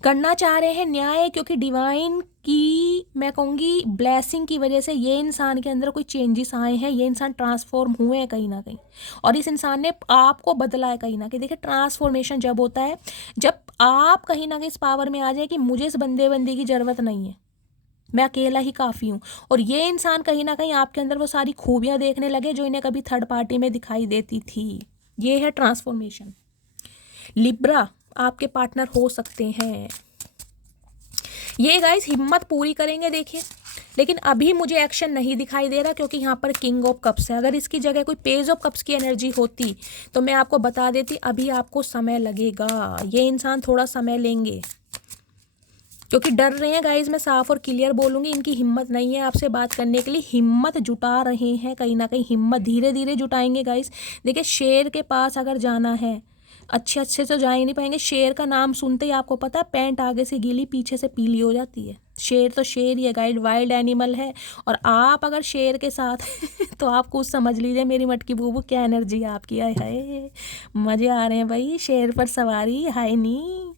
करना चाह रहे हैं न्याय, क्योंकि डिवाइन की मैं कहूँगी ब्लेसिंग की वजह से ये इंसान के अंदर कोई चेंजेस आए हैं, ये इंसान ट्रांसफॉर्म हुए हैं कहीं ना कहीं, और इस इंसान ने आपको बदला है कहीं ना कहीं। देखिए ट्रांसफॉर्मेशन जब होता है, जब आप कहीं ना कहीं इस पावर में आ जाए कि मुझे इस बंदी की ज़रूरत नहीं है, मैं अकेला ही काफ़ी हूँ, और ये इंसान कहीं ना कहीं आपके अंदर वो सारी खूबियाँ देखने लगे जो इन्हें कभी थर्ड पार्टी में दिखाई देती थी। ये है ट्रांसफॉर्मेशन। लिब्रा आपके पार्टनर हो सकते हैं। ये गाइस हिम्मत पूरी करेंगे देखिए, लेकिन अभी मुझे एक्शन नहीं दिखाई दे रहा, क्योंकि यहाँ पर किंग ऑफ कप्स है। अगर इसकी जगह कोई पेज ऑफ कप्स की एनर्जी होती तो मैं आपको बता देती, अभी आपको समय लगेगा, ये इंसान थोड़ा समय लेंगे, क्योंकि डर रहे हैं गाइज। मैं साफ और क्लियर बोलूँगी, इनकी हिम्मत नहीं है आपसे बात करने के लिए, हिम्मत जुटा रहे हैं कहीं ना कहीं, हिम्मत धीरे धीरे जुटाएंगे गाइज। देखिए शेर के पास अगर जाना है, अच्छे से तो जा ही नहीं पाएंगे। शेर का नाम सुनते ही आपको पता है पैंट आगे से गीली पीछे से पीली हो जाती है। शेर तो शेर ही है गाइड, वाइल्ड एनिमल है, और आप अगर शेर के साथ तो आप कुछ समझ लीजिए मेरी मटकी बूबू क्या एनर्जी है आपकी। हाय हाय मज़े आ रहे हैं भाई, शेर पर सवारी। हाय नी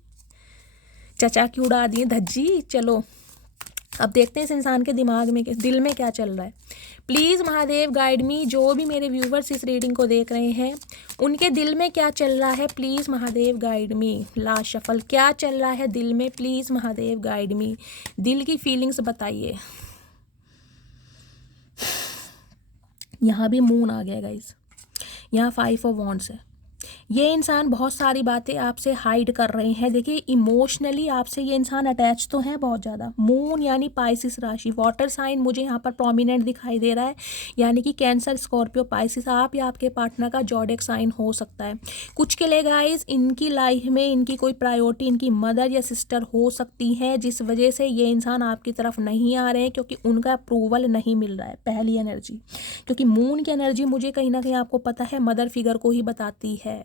चचा की उड़ा दिए धज्जी। चलो अब देखते हैं इस इंसान के दिमाग में दिल में क्या चल रहा है। प्लीज़ महादेव गाइड मी, जो भी मेरे व्यूवर्स इस रीडिंग को देख रहे हैं उनके दिल में क्या चल रहा है, please Mahadev guide me. Last shuffle, क्या चल रहा है दिल में, प्लीज़ महादेव गाइड मी। दिल की फीलिंग्स बताइए। यहाँ भी मून आ गया गाइस, यहाँ 5 ऑफ वॉन्ड्स है। ये इंसान बहुत सारी बातें आपसे हाइड कर रहे हैं। देखिए इमोशनली आपसे ये इंसान अटैच तो है बहुत ज़्यादा। मून यानी पाइसिस राशि, वाटर साइन मुझे यहाँ पर प्रोमिनेंट दिखाई दे रहा है, यानी कि कैंसर, स्कॉर्पियो, पाइसिस, आप या आपके पार्टनर का जोडिक साइन हो सकता है। कुछ के लिए गाइस इनकी लाइफ में इनकी कोई प्रायोरिटी इनकी मदर या सिस्टर हो सकती है, जिस वजह से ये इंसान आपकी तरफ नहीं आ रहे हैं, क्योंकि उनका अप्रूवल नहीं मिल रहा है। पहली एनर्जी, क्योंकि मून की एनर्जी मुझे कहीं ना कहीं आपको पता है मदर फिगर को ही बताती है।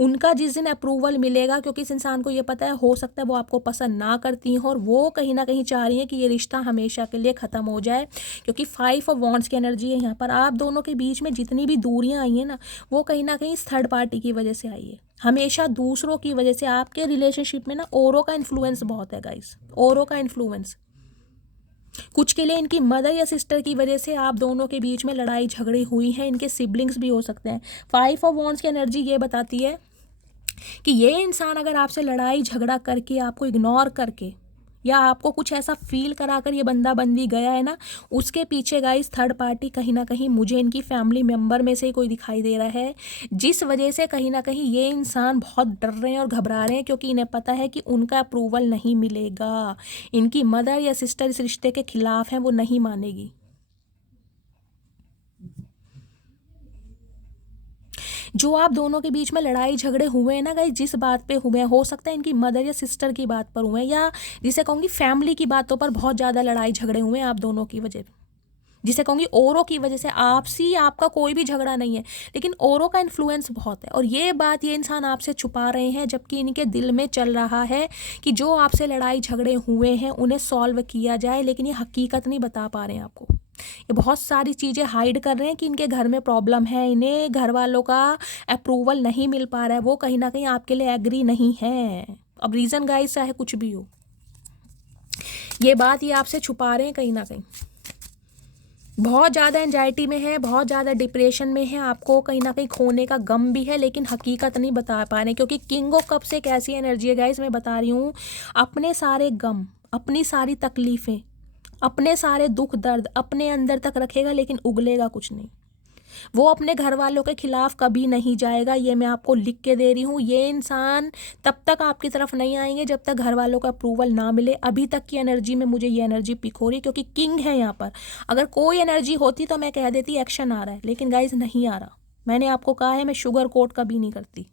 उनका जिस दिन अप्रूवल मिलेगा, क्योंकि इस इंसान को ये पता है हो सकता है वो आपको पसंद ना करती हो, और वो कहीं ना कहीं चाह रही है कि ये रिश्ता हमेशा के लिए ख़त्म हो जाए, क्योंकि 5 ऑफ वॉन्ड्स की एनर्जी है यहाँ पर। आप दोनों के बीच में जितनी भी दूरियां आई हैं ना, वो कहीं ना कहीं इस थर्ड पार्टी की वजह से आई है। हमेशा दूसरों की वजह से आपके रिलेशनशिप में ना औरों का इन्फ्लुएंस बहुत है गाइस, औरों का इन्फ्लुएंस। कुछ के लिए इनकी मदर या सिस्टर की वजह से आप दोनों के बीच में लड़ाई झगड़े हुई हैं, इनके सिबलिंग्स भी हो सकते हैं। 5 ऑफ वॉन्ड्स की एनर्जी ये बताती है कि ये इंसान अगर आपसे लड़ाई झगड़ा करके, आपको इग्नोर करके, या आपको कुछ ऐसा फील कराकर ये बंदा बंदी गया है ना, उसके पीछे गाइस थर्ड पार्टी कहीं ना कहीं मुझे इनकी फैमिली मेम्बर में से ही कोई दिखाई दे रहा है, जिस वजह से कहीं ना कहीं ये इंसान बहुत डर रहे हैं और घबरा रहे हैं, क्योंकि इन्हें पता है कि उनका अप्रूवल नहीं मिलेगा। इनकी मदर या सिस्टर इस रिश्ते के खिलाफ हैं, वो नहीं मानेगी। जो आप दोनों के बीच में लड़ाई झगड़े हुए हैं ना गाइस, जिस बात पे हुए हैं, हो सकता है इनकी मदर या सिस्टर की बात पर हुए हैं, या जिसे कहूँगी फैमिली की बातों पर बहुत ज़्यादा लड़ाई झगड़े हुए हैं आप दोनों की वजह, जिसे कहूँगी औरों की वजह से। आपसी आपका कोई भी झगड़ा नहीं है, लेकिन औरों का इन्फ्लुएंस बहुत है, और ये बात ये इंसान आपसे छुपा रहे हैं, जबकि इनके दिल में चल रहा है कि जो आपसे लड़ाई झगड़े हुए हैं उन्हें सॉल्व किया जाए, लेकिन ये हकीकत नहीं बता पा रहे हैं आपको। ये बहुत सारी चीज़ें हाइड कर रहे हैं कि इनके घर में प्रॉब्लम है, इन्हें घर वालों का अप्रूवल नहीं मिल पा रहा है, वो कहीं ना कहीं आपके लिए एग्री नहीं है। अब रीज़न गाइस चाहे कुछ भी हो, ये बात ये आपसे छुपा रहे हैं कहीं ना कहीं। बहुत ज़्यादा एंजाइटी में है, बहुत ज़्यादा डिप्रेशन में है, आपको कहीं ना कहीं खोने का गम भी है, लेकिन हकीकत नहीं बता पा रहे, क्योंकि किंग ऑफ कप्स एक ऐसी एनर्जी है गाइस, मैं बता रही हूँ, अपने सारे गम, अपनी सारी तकलीफ़ें, अपने सारे दुख दर्द अपने अंदर तक रखेगा, लेकिन उगलेगा कुछ नहीं। वो अपने घर वालों के खिलाफ कभी नहीं जाएगा, ये मैं आपको लिख के दे रही हूँ। ये इंसान तब तक आपकी तरफ नहीं आएंगे जब तक घर वालों का अप्रूवल ना मिले। अभी तक की एनर्जी में मुझे ये एनर्जी पिक हो रही है, क्योंकि किंग है यहाँ पर। अगर कोई एनर्जी होती तो मैं कह देती एक्शन आ रहा है, लेकिन गाइज नहीं आ रहा। मैंने आपको कहा है मैं शुगर कोट कभी नहीं करती।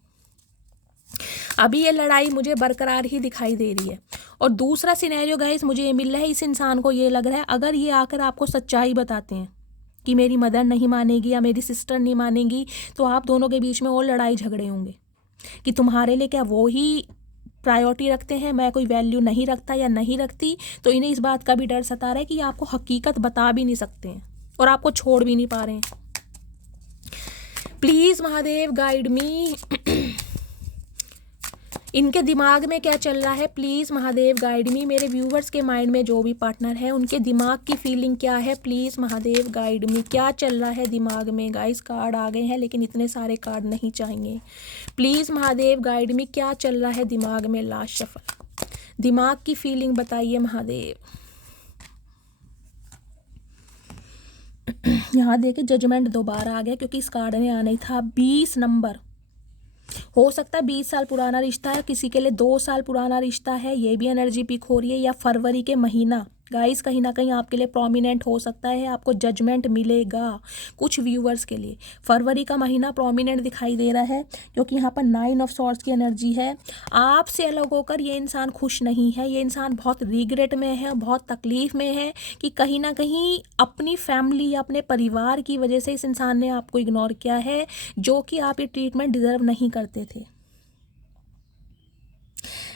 अभी ये लड़ाई मुझे बरकरार ही दिखाई दे रही है। और दूसरा सिनेरियो गाइस मुझे ये मिल रहा है, इस इंसान को ये लग रहा है अगर ये आकर आपको सच्चाई बताते हैं कि मेरी मदर नहीं मानेगी या मेरी सिस्टर नहीं मानेगी, तो आप दोनों के बीच में और लड़ाई झगड़े होंगे कि तुम्हारे लिए क्या वो ही प्रायोरिटी रखते हैं, मैं कोई वैल्यू नहीं रखता या नहीं रखती। तो इन्हें इस बात का भी डर सता रहा है कि ये आपको हकीकत बता भी नहीं सकते हैं और आपको छोड़ भी नहीं पा रहे हैं। प्लीज़ महादेव गाइड मी, इनके दिमाग में क्या चल रहा है, प्लीज़ महादेव गाइड मी। मेरे व्यूवर्स के माइंड में जो भी पार्टनर है उनके दिमाग की फीलिंग क्या है, प्लीज़ महादेव गाइड मी। क्या चल रहा है दिमाग में गाइस? कार्ड आ गए हैं, लेकिन इतने सारे कार्ड नहीं चाहिए। प्लीज़ महादेव गाइड मी, क्या चल रहा है दिमाग में? लास्ट शफल, दिमाग की फीलिंग बताइए महादेव। यहाँ देखिए जजमेंट दोबारा आ गया, क्योंकि इस कार्ड में आना ही था 20 नंबर। हो सकता है 20 साल पुराना रिश्ता है, किसी के लिए 2 साल पुराना रिश्ता है, ये भी एनर्जी पिक हो रही है। या फरवरी के महीना गाइस कहीं ना कहीं आपके लिए प्रोमिनेंट हो सकता है, आपको जजमेंट मिलेगा कुछ व्यूवर्स के लिए। फरवरी का महीना प्रोमिनेंट दिखाई दे रहा है, क्योंकि यहाँ पर 9 ऑफ सॉर्ड्स की एनर्जी है। आपसे अलग होकर ये इंसान खुश नहीं है, ये इंसान बहुत रिग्रेट में है, बहुत तकलीफ़ में है कि कहीं ना कहीं अपनी फैमिली या अपने परिवार की वजह से इस इंसान ने आपको इग्नोर किया है, जो कि आप ये ट्रीटमेंट डिजर्व नहीं करते थे।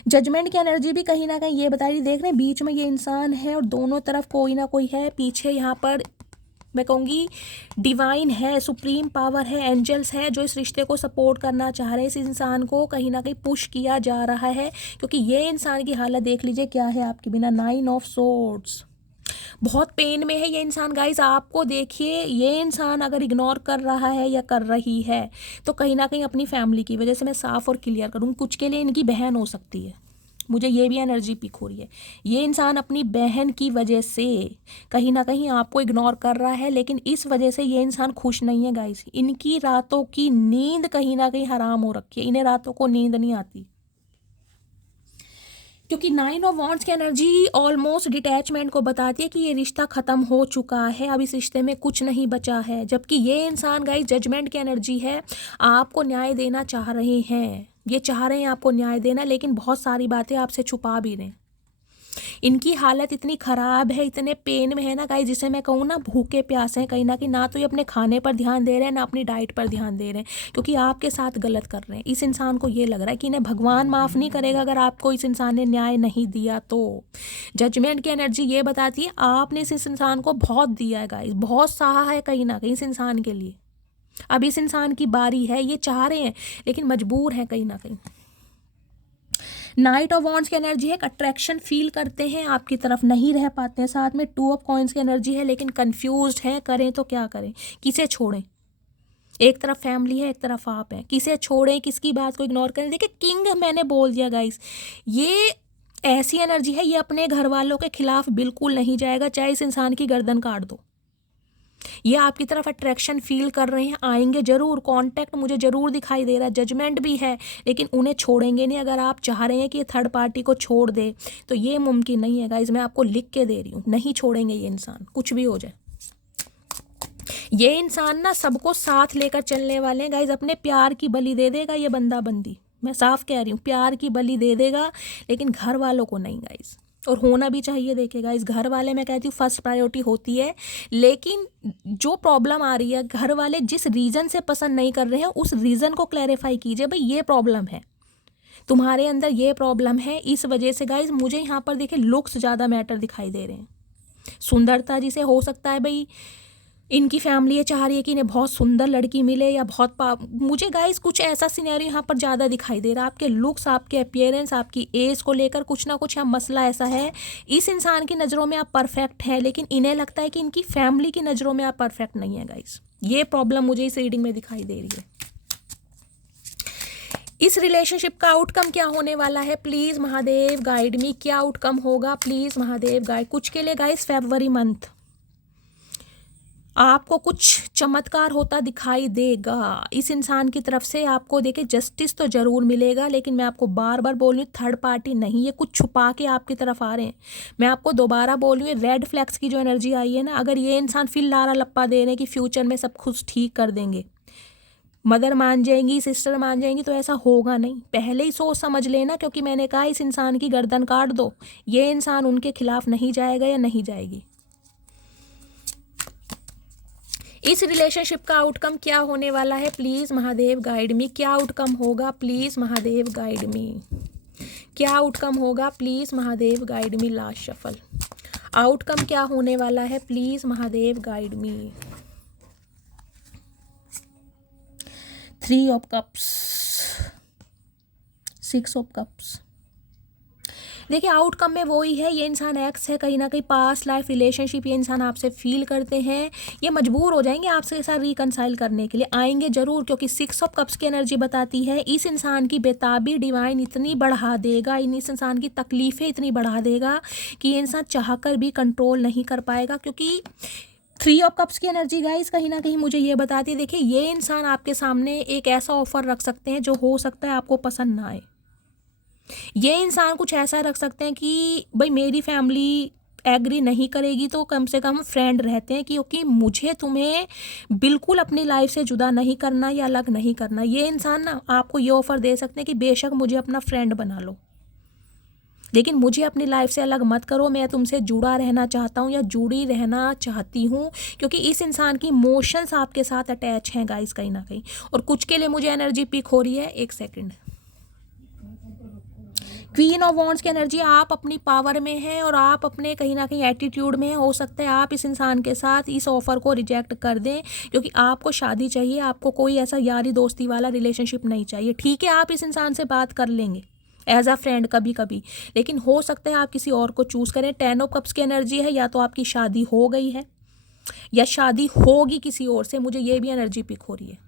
जजमेंट की एनर्जी भी कहीं ना कहीं ये बता रही, देख रहे हैं बीच में ये इंसान है और दोनों तरफ कोई ना कोई है। पीछे यहाँ पर मैं कहूँगी डिवाइन है, सुप्रीम पावर है, एंजल्स है, जो इस रिश्ते को सपोर्ट करना चाह रहे हैं। इस इंसान को कहीं ना कहीं पुश किया जा रहा है, क्योंकि ये इंसान की हालत देख लीजिए क्या है आपके बिना। 9 ऑफ सोर्ड्स, बहुत पेन में है ये इंसान गाइस। आपको देखिए, ये इंसान अगर इग्नोर कर रहा है या कर रही है तो कहीं ना कहीं अपनी फैमिली की वजह से। मैं साफ और क्लियर करूँ, कुछ के लिए इनकी बहन हो सकती है, मुझे ये भी एनर्जी पिक हो रही है। ये इंसान अपनी बहन की वजह से कहीं ना कहीं आपको इग्नोर कर रहा है, लेकिन इस वजह से ये इंसान खुश नहीं है गाइस। इनकी रातों की नींद कहीं ना कहीं हराम हो रखी है, इन्हें रातों को नींद नहीं आती, क्योंकि 9 ऑफ वॉन्ड्स की एनर्जी ऑलमोस्ट डिटैचमेंट को बताती है कि ये रिश्ता ख़त्म हो चुका है, अब इस रिश्ते में कुछ नहीं बचा है। जबकि ये इंसान गाइस जजमेंट की एनर्जी है, आपको न्याय देना चाह रहे हैं, ये चाह रहे हैं आपको न्याय देना, लेकिन बहुत सारी बातें आपसे छुपा भी रहे हैं। इनकी हालत इतनी ख़राब है, इतने पेन में है ना गाइस, जिसे मैं कहूँ ना भूखे प्यासे हैं कहीं ना कहीं। ना तो ये अपने खाने पर ध्यान दे रहे हैं, ना अपनी डाइट पर ध्यान दे रहे हैं, क्योंकि आपके साथ गलत कर रहे हैं। इस इंसान को ये लग रहा है कि इन्हें भगवान माफ़ नहीं करेगा अगर आपको इस इंसान ने न्याय नहीं दिया तो। जजमेंट की एनर्जी ये बताती है आपने इस इंसान को बहुत दिया है गाइस, बहुत सहा है कहीं ना कहीं इस इंसान के लिए। अब इस इंसान की बारी है, ये चाह रहे हैं लेकिन मजबूर है कहीं ना कहीं। नाइट ऑफ वॉन्ड्स की एनर्जी है, एक अट्रैक्शन फील करते हैं, आपकी तरफ नहीं रह पाते हैं। साथ में 2 ऑफ कॉइंस की एनर्जी है, लेकिन कंफ्यूज्ड है, करें तो क्या करें, किसे छोड़ें। एक तरफ फैमिली है, एक तरफ आप हैं, किसे छोड़ें, किसकी बात को इग्नोर करें। देखिए किंग मैंने बोल दिया गाइस, ये ऐसी एनर्जी है, ये अपने घर वालों के खिलाफ बिल्कुल नहीं जाएगा, चाहे इस इंसान की गर्दन काट दो। ये आपकी तरफ अट्रैक्शन फील कर रहे हैं, आएंगे जरूर, कांटेक्ट मुझे जरूर दिखाई दे रहा है, जजमेंट भी है, लेकिन उन्हें छोड़ेंगे नहीं। अगर आप चाह रहे हैं कि ये थर्ड पार्टी को छोड़ दे तो ये मुमकिन नहीं है गाइज, मैं आपको लिख के दे रही हूँ, नहीं छोड़ेंगे ये इंसान, कुछ भी हो जाए। ये इंसान ना सबको साथ लेकर चलने वाले हैं गाइज, अपने प्यार की बलि दे देगा ये बंदा बंदी, मैं साफ कह रही हूँ, प्यार की बलि दे देगा, लेकिन घर वालों को नहीं गाइज। और होना भी चाहिए, देखेगा इस घर वाले, मैं कहती हूँ फर्स्ट प्रायोरिटी होती है। लेकिन जो प्रॉब्लम आ रही है, घर वाले जिस रीज़न से पसंद नहीं कर रहे हैं उस रीज़न को क्लैरिफाई कीजिए, भाई ये प्रॉब्लम है तुम्हारे अंदर, ये प्रॉब्लम है, इस वजह से गाइज मुझे यहाँ पर देखिए लुक्स ज़्यादा मैटर दिखाई दे रहे हैं। सुंदरता जिसे हो सकता है भाई इनकी फैमिली ये चाह रही है कि इन्हें बहुत सुंदर लड़की मिले या मुझे गाइस कुछ ऐसा सिनेरियो यहाँ पर ज़्यादा दिखाई दे रहा है। आपके लुक्स, आपके अपीयरेंस, आपकी एज को लेकर कुछ ना कुछ यहाँ मसला ऐसा है। इस इंसान की नज़रों में आप परफेक्ट है, लेकिन इन्हें लगता है कि इनकी फैमिली की नज़रों में आप परफेक्ट नहीं है गाइस। ये प्रॉब्लम मुझे इस रीडिंग में दिखाई दे रही है। इस रिलेशनशिप का आउटकम क्या होने वाला है? प्लीज़ महादेव गाइड मी, क्या आउटकम होगा? Please Mahadev guide. कुछ के लिए गाइस फरवरी मंथ आपको कुछ चमत्कार होता दिखाई देगा इस इंसान की तरफ से। आपको देखिए जस्टिस तो जरूर मिलेगा, लेकिन मैं आपको बार बार बोल रही हूँ थर्ड पार्टी नहीं, ये कुछ छुपा के आपकी तरफ आ रहे हैं। मैं आपको दोबारा बोल रही हूँ, रेड फ्लैग्स की जो एनर्जी आई है ना, अगर ये इंसान फिर लारा लप्पा दे रहे हैं कि फ्यूचर में सब कुछ ठीक कर देंगे, मदर मान जाएंगी, सिस्टर मान जाएंगी, तो ऐसा होगा नहीं। पहले ही सोच समझ लेना, क्योंकि मैंने कहा इस इंसान की गर्दन काट दो, ये इंसान उनके खिलाफ नहीं जाएगा या नहीं जाएगी। इस रिलेशनशिप का आउटकम क्या होने वाला है? प्लीज़ महादेव गाइड मी, क्या आउटकम होगा? प्लीज़ महादेव गाइड मी, क्या आउटकम होगा? Please Mahadev guide me. Last shuffle, outcome क्या होने वाला है? Please Mahadev guide me. 3 of cups, 6 of cups. देखिए आउटकम में वो ही है, ये इंसान एक्स है, कहीं ना कहीं पास्ट लाइफ रिलेशनशिप ये इंसान आपसे फील करते हैं, ये मजबूर हो जाएंगे आपसे साथ रिकनसाइल करने के लिए, आएंगे जरूर, क्योंकि 6 ऑफ कप्स की एनर्जी बताती है इस इंसान की बेताबी डिवाइन इतनी बढ़ा देगा, इस इंसान की तकलीफ़ें इतनी बढ़ा देगा कि ये इंसान चाहकर भी कंट्रोल नहीं कर पाएगा। क्योंकि 3 ऑफ कप्स की एनर्जी गाइस कहीं ना कहीं मुझे ये बताती है, देखिए ये इंसान आपके सामने एक ऐसा ऑफर रख सकते हैं जो हो सकता है आपको पसंद ना आए। ये इंसान कुछ ऐसा रख सकते हैं कि भाई मेरी फैमिली एग्री नहीं करेगी तो कम से कम फ्रेंड रहते हैं, क्योंकि मुझे तुम्हें बिल्कुल अपनी लाइफ से जुदा नहीं करना या अलग नहीं करना। ये इंसान ना आपको ये ऑफ़र दे सकते हैं कि बेशक मुझे अपना फ्रेंड बना लो, लेकिन मुझे अपनी लाइफ से अलग मत करो, मैं तुमसे जुड़ा रहना चाहता हूँ या जुड़ी रहना चाहती हूँ। क्योंकि इस इंसान की इमोशंस आपके साथ अटैच हैं गाइस कहीं ना कहीं। और कुछ के लिए मुझे एनर्जी पिक हो रही है, एक सेकेंड। क्वीन ऑफ वॉन्ड्स की एनर्जी, आप अपनी पावर में हैं और आप अपने कहीं ना कहीं एटीट्यूड में हैं। हो सकता है आप इस इंसान के साथ इस ऑफ़र को रिजेक्ट कर दें, क्योंकि आपको शादी चाहिए, आपको कोई ऐसा यारी दोस्ती वाला रिलेशनशिप नहीं चाहिए। ठीक है, आप इस इंसान से बात कर लेंगे एज अ फ्रेंड कभी कभी, लेकिन हो सकता है आप किसी और को चूज़ करें। 10 ऑफ कप्स की एनर्जी है, या तो आपकी शादी हो गई है या शादी होगी किसी और से, मुझे ये भी एनर्जी पिक हो रही है।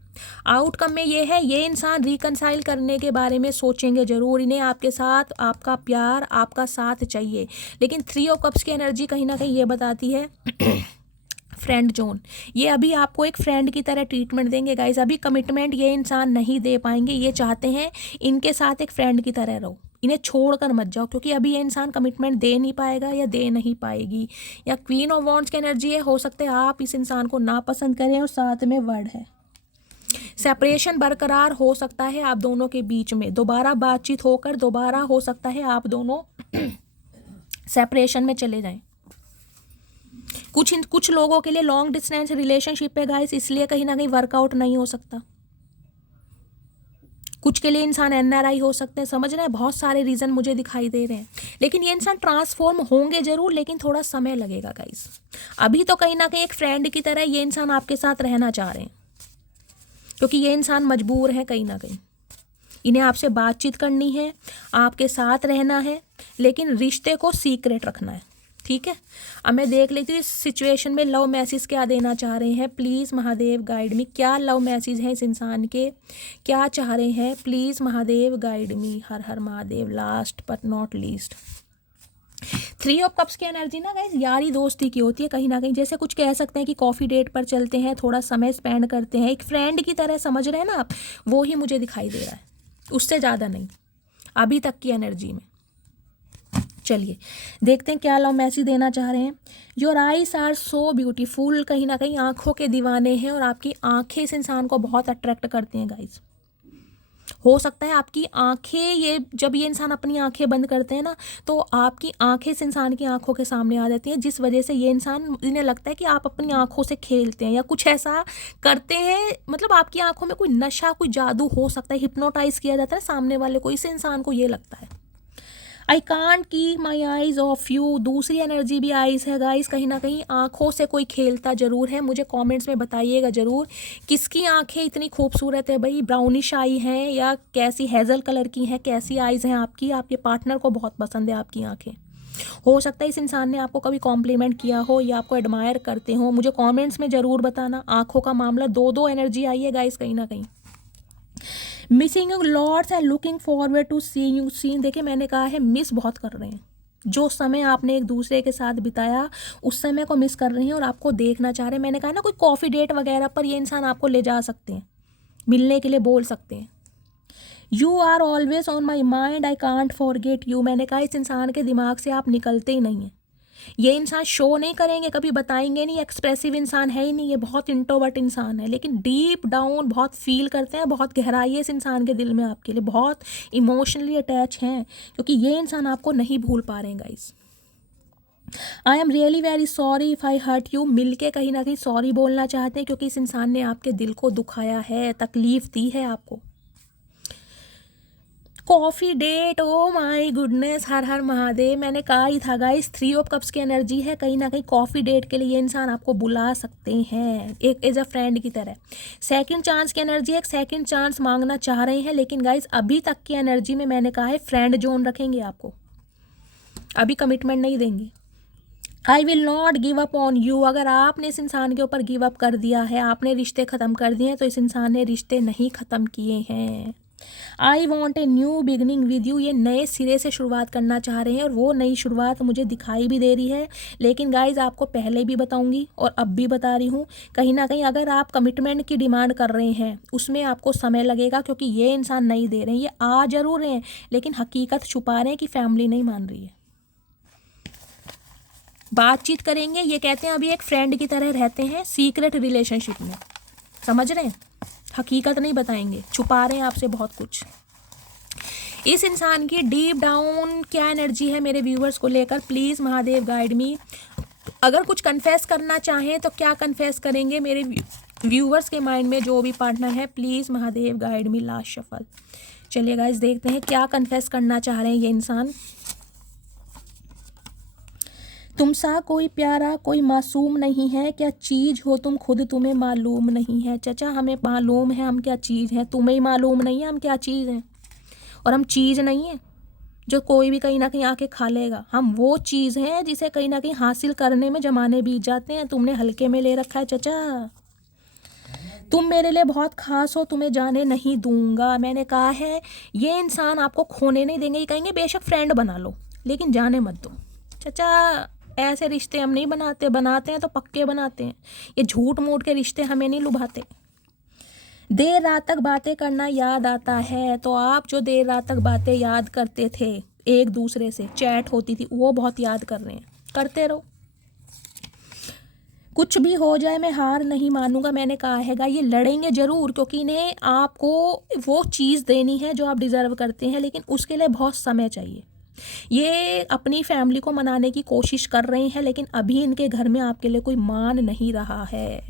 आउटकम में ये है, ये इंसान रिकनसाइल करने के बारे में सोचेंगे ज़रूर, इन्हें आपके साथ आपका प्यार आपका साथ चाहिए। लेकिन 3 ऑफ कप्स की एनर्जी कहीं ना कहीं ये बताती है फ्रेंड जोन, ये अभी आपको एक फ्रेंड की तरह ट्रीटमेंट देंगे गाइस। अभी कमिटमेंट ये इंसान नहीं दे पाएंगे, ये चाहते हैं इनके साथ एक फ्रेंड की तरह रहो, इन्हें छोड़कर मत जाओ, क्योंकि अभी ये इंसान कमिटमेंट दे नहीं पाएगा या दे नहीं पाएगी। या क्वीन ऑफ वॉन्ड्स की एनर्जी है, हो सकता है आप इस इंसान को नापसंद करें और साथ में वर्ड है सेपरेशन बरकरार हो सकता है आप दोनों के बीच में, दोबारा बातचीत होकर दोबारा हो सकता है आप दोनों सेपरेशन में चले जाएं। कुछ लोगों के लिए लॉन्ग डिस्टेंस रिलेशनशिप है गाइस, इसलिए कहीं ना कहीं वर्कआउट नहीं हो सकता। कुछ के लिए इंसान एनआरआई हो सकते हैं, समझ रहे हैं, बहुत सारे रीज़न मुझे दिखाई दे रहे हैं। लेकिन ये इंसान ट्रांसफॉर्म होंगे जरूर, लेकिन थोड़ा समय लगेगा गाइस। अभी तो कहीं ना कहीं एक फ्रेंड की तरह ये इंसान आपके साथ रहना चाह रहे हैं, क्योंकि ये इंसान मजबूर है कहीं ना कहीं, इन्हें आपसे बातचीत करनी है, आपके साथ रहना है, लेकिन रिश्ते को सीक्रेट रखना है। ठीक है, अब मैं देख लेती हूँ इस सिचुएशन में लव मैसेज क्या देना चाह रहे हैं। प्लीज़ महादेव गाइड मी, क्या लव मैसेज है इस इंसान के, क्या चाह रहे हैं? Please Mahadev guide me. Har her Mahadev. Last but not least, 3 of cups की एनर्जी ना गाइस यारी दोस्ती की होती है कहीं ना कहीं। जैसे कुछ कह सकते हैं कि कॉफ़ी डेट पर चलते हैं, थोड़ा समय स्पेंड करते हैं, एक फ्रेंड की तरह समझ रहे हैं ना आप, वो ही मुझे दिखाई दे रहा है, उससे ज़्यादा नहीं अभी तक की एनर्जी में। चलिए देखते हैं क्या लव मैसेज देना चाह रहे हैं। Your eyes are so beautiful, कहीं ना कहीं आंखों के दीवाने हैं और आपकी आंखें इस इंसान को बहुत अट्रैक्ट करती हैं गाइस। हो सकता है आपकी आंखें, ये जब ये इंसान अपनी आंखें बंद करते हैं ना, तो आपकी आंखें इस इंसान की आंखों के सामने आ जाती हैं, जिस वजह से ये इंसान, इन्हें लगता है कि आप अपनी आंखों से खेलते हैं या कुछ ऐसा करते हैं। मतलब आपकी आंखों में कोई नशा, कोई जादू हो सकता है, हिप्नोटाइज किया जाता है सामने वाले को, इस इंसान को ये लगता है। I can't keep my eyes of you. दूसरी एनर्जी भी आईज है गाइस, कहीं ना कहीं आंखों से कोई खेलता जरूर है। मुझे कमेंट्स में बताइएगा जरूर किसकी आंखें इतनी खूबसूरत है भाई, ब्राउनिश आई हैं या कैसी हेजल कलर की हैं, कैसी आईज हैं आपकी। आपके पार्टनर को बहुत पसंद है आपकी आंखें। हो सकता है इस इंसान ने आपको कभी कॉम्प्लीमेंट किया हो या आपको एडमायर करते हो, मुझे कमेंट्स में ज़रूर बताना। आंखों का मामला, दो एनर्जी आई है गाइस कहीं ना कहीं। Missing you lots and looking forward to see you soon. देखिए मैंने कहा है मिस बहुत कर रहे हैं, जो समय आपने एक दूसरे के साथ बिताया उस समय को मिस कर रहे हैं और आपको देखना चाह रहे हैं। मैंने कहा ना कोई कॉफ़ी डेट वगैरह पर ये इंसान आपको ले जा सकते हैं, मिलने के लिए बोल सकते हैं। You are always on my mind, I can't forget you. मैंने कहा इस इंसान के दिमाग से आप निकलते ही नहीं हैं। ये इंसान शो नहीं करेंगे, कभी बताएंगे नहीं, एक्सप्रेसिव इंसान है ही नहीं, ये बहुत इंट्रोवर्ट इंसान है, लेकिन डीप डाउन बहुत फील करते हैं, बहुत गहराई है इस इंसान के दिल में आपके लिए, बहुत इमोशनली अटैच हैं, क्योंकि ये इंसान आपको नहीं भूल पा रहे हैं guys. I am really very sorry if I hurt you. मिल के कहीं ना कहीं सॉरी बोलना चाहते हैं, क्योंकि इस इंसान ने आपके दिल को दुखाया है, तकलीफ दी है आपको। Coffee date, oh my goodness, हर हर महादेव। मैंने कहा ही था गाइस 3 ऑफ कप्स की एनर्जी है, कहीं ना कहीं कॉफ़ी डेट के लिए ये इंसान आपको बुला सकते हैं, एक एज अ फ्रेंड की तरह। सेकंड चांस की एनर्जी है, एक सेकंड चांस मांगना चाह रहे हैं, लेकिन गाइस अभी तक की एनर्जी में मैंने कहा है फ्रेंड जोन रखेंगे आपको, अभी कमिटमेंट नहीं देंगे। I will not give up on you. अगर आपने इस इंसान के ऊपर गिव अप कर दिया है, आपने रिश्ते ख़त्म कर दिए हैं, तो इस इंसान ने रिश्ते नहीं ख़त्म किए हैं। I want a new beginning with you. ये नए सिरे से शुरुआत करना चाह रहे हैं और वो नई शुरुआत मुझे दिखाई भी दे रही है। लेकिन गाइज आपको पहले भी बताऊंगी और अब भी बता रही हूँ, कहीं ना कहीं अगर आप कमिटमेंट की डिमांड कर रहे हैं उसमें आपको समय लगेगा, क्योंकि ये इंसान नहीं दे रहे हैं। ये आ जरूर रहे हैं लेकिन हकीकत छुपा रहे हैं कि फैमिली नहीं मान रही है। बातचीत करेंगे, ये कहते हैं अभी एक फ्रेंड की तरह रहते हैं सीक्रेट रिलेशनशिप में, समझ रहे हैं, हकीकत नहीं बताएंगे, छुपा रहे हैं आपसे बहुत कुछ। इस इंसान की डीप डाउन क्या एनर्जी है मेरे व्यूवर्स को लेकर, प्लीज़ महादेव गाइड मी। अगर कुछ कन्फेस करना चाहें तो क्या कन्फेस करेंगे मेरे व्यूवर्स के माइंड में, जो भी पार्टनर है, please Mahadev guide me. Last shuffle. चलिए गाइस देखते हैं क्या कन्फेस करना चाह रहे हैं ये इंसान। तुमसा कोई प्यारा कोई मासूम नहीं है, क्या चीज़ हो तुम खुद तुम्हें मालूम नहीं है। चचा हमें मालूम है हम क्या चीज़ हैं, तुम्हें ही मालूम नहीं है हम क्या चीज़ हैं। और हम चीज़ नहीं है जो कोई भी कहीं ना कहीं आके खा लेगा, हम वो चीज़ हैं जिसे कहीं ना कहीं हासिल करने में ज़माने बीत जाते हैं। तुमने हल्के में ले रखा है चचा, तुम मेरे लिए बहुत खास हो, तुम्हें जाने नहीं दूंगा। मैंने कहा है ये इंसान आपको खोने नहीं देंगे, ये कहेंगे बेशक फ्रेंड बना लो लेकिन जाने मत दो। चचा ऐसे रिश्ते हम नहीं बनाते, बनाते हैं तो पक्के बनाते हैं, ये झूठ मूठ के रिश्ते हमें नहीं लुभाते। देर रात तक बातें करना याद आता है, तो आप जो देर रात तक बातें याद करते थे एक दूसरे से, चैट होती थी, वो बहुत याद कर रहे हैं, करते रहो। कुछ भी हो जाए मैं हार नहीं मानूंगा। मैंने कहा हैगा ये लड़ेंगे ज़रूर, क्योंकि इन्हें आपको वो चीज़ देनी है जो आप डिज़र्व करते हैं, लेकिन उसके लिए बहुत समय चाहिए। ये अपनी फैमिली को मनाने की कोशिश कर रहे हैं, लेकिन अभी इनके घर में आपके लिए कोई मान नहीं रहा है।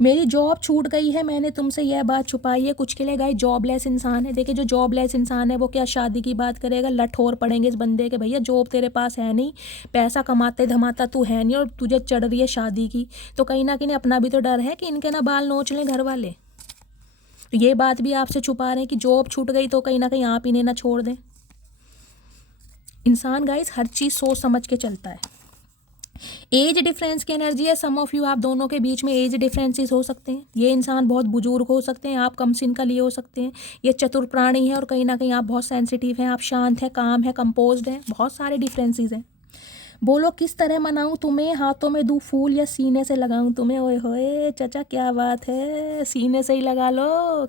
मेरी जॉब छूट गई है, मैंने तुमसे यह बात छुपाई है। कुछ के लिए गाइस जॉबलेस इंसान है। देखिए जो जॉबलेस इंसान है वो क्या शादी की बात करेगा, लठोर पड़ेंगे इस बंदे के, भैया जॉब तेरे पास है नहीं, पैसा कमाते धमाता तू है नहीं और तुझे चढ़ रही है शादी की, तो कहीं ना कहीं अपना भी तो डर है कि इनके ना बाल नोच लें घर वाले। तो ये बात भी आपसे छुपा रहे हैं कि जॉब छूट गई तो कहीं ना कहीं आप इन्हें ना छोड़ दें। इंसान गाइस हर चीज़ सोच समझ के चलता है। एज डिफरेंस की एनर्जी है, सम ऑफ यू, आप दोनों के बीच में एज डिफरेंसेस हो सकते हैं। ये इंसान बहुत बुजुर्ग हो सकते हैं, आप कम सिन का लिए हो सकते हैं। ये चतुर प्राणी है और कहीं ना कहीं आप बहुत सेंसिटिव हैं, आप शांत हैं, काम है, कंपोज्ड हैं, बहुत सारे डिफरेंसेस हैं। बोलो किस तरह मनाऊं तुम्हें, हाथों में दूं फूल या सीने से लगाऊं तुम्हें। ओए होए चचा क्या बात है, सीने से ही लगा लो।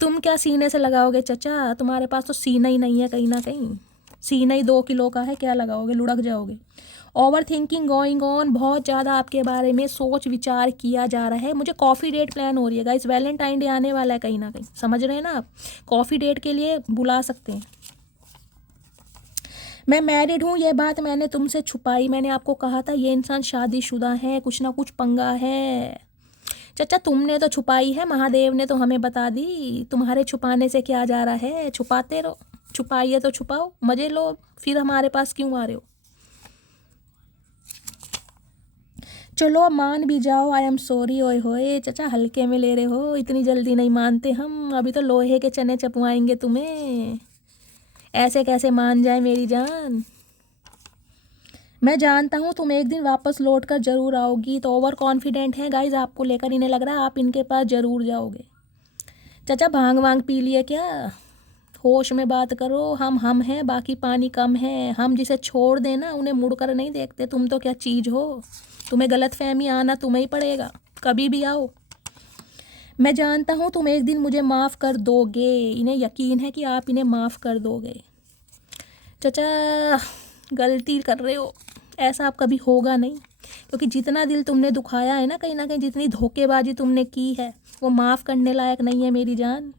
तुम क्या सीने से लगाओगे चचा, तुम्हारे पास तो सीना ही नहीं है, कहीं ना कहीं सीना ही 2 किलो का है, क्या लगाओगे, लुढ़क जाओगे। ओवर थिंकिंग गोइंग ऑन, बहुत ज़्यादा आपके बारे में सोच विचार किया जा रहा है। मुझे कॉफ़ी डेट प्लान हो रही है गाइस, वैलेंटाइन डे आने वाला है, कहीं ना कहीं समझ रहे हैं ना आप, कॉफ़ी डेट के लिए बुला सकते हैं। मैं मैरिड हूँ, ये बात मैंने तुमसे छुपाई। मैंने आपको कहा था ये इंसान शादीशुदा है, कुछ ना कुछ पंगा है। चाचा तुमने तो छुपाई है, महादेव ने तो हमें बता दी। तुम्हारे छुपाने से क्या जा रहा है, छुपाते रहो। छुपाइए तो छुपाओ, मजे लो, फिर हमारे पास क्यों आ रहे हो। चलो मान भी जाओ, आई एम सॉरी। ओए होए चाचा हल्के में ले रहे हो, इतनी जल्दी नहीं मानते हम, अभी तो लोहे के चने चपवाएंगे तुम्हें। ऐसे कैसे मान जाए मेरी जान। मैं जानता हूँ तुम एक दिन वापस लौट कर जरूर आओगी। तो ओवर कॉन्फिडेंट है गाइज आपको लेकर, इन्हें लग रहा है आप इनके पास जरूर जाओगे। चाचा भांग वांग पी लिए क्या, होश में बात करो। हम हैं, बाकी पानी कम है। हम जिसे छोड़ देना उन्हें मुड़कर नहीं देखते। तुम तो क्या चीज़ हो, तुम्हें गलत फहमी आना तुम्हें ही पड़ेगा, कभी भी आओ। मैं जानता हूँ तुम एक दिन मुझे माफ़ कर दोगे, इन्हें यकीन है कि आप इन्हें माफ़ कर दोगे। चाचा गलती कर रहे हो, ऐसा आप कभी होगा नहीं, क्योंकि जितना दिल तुमने दुखाया है ना कहीं, जितनी धोखेबाजी तुमने की है, वो माफ़ करने लायक नहीं है मेरी जान।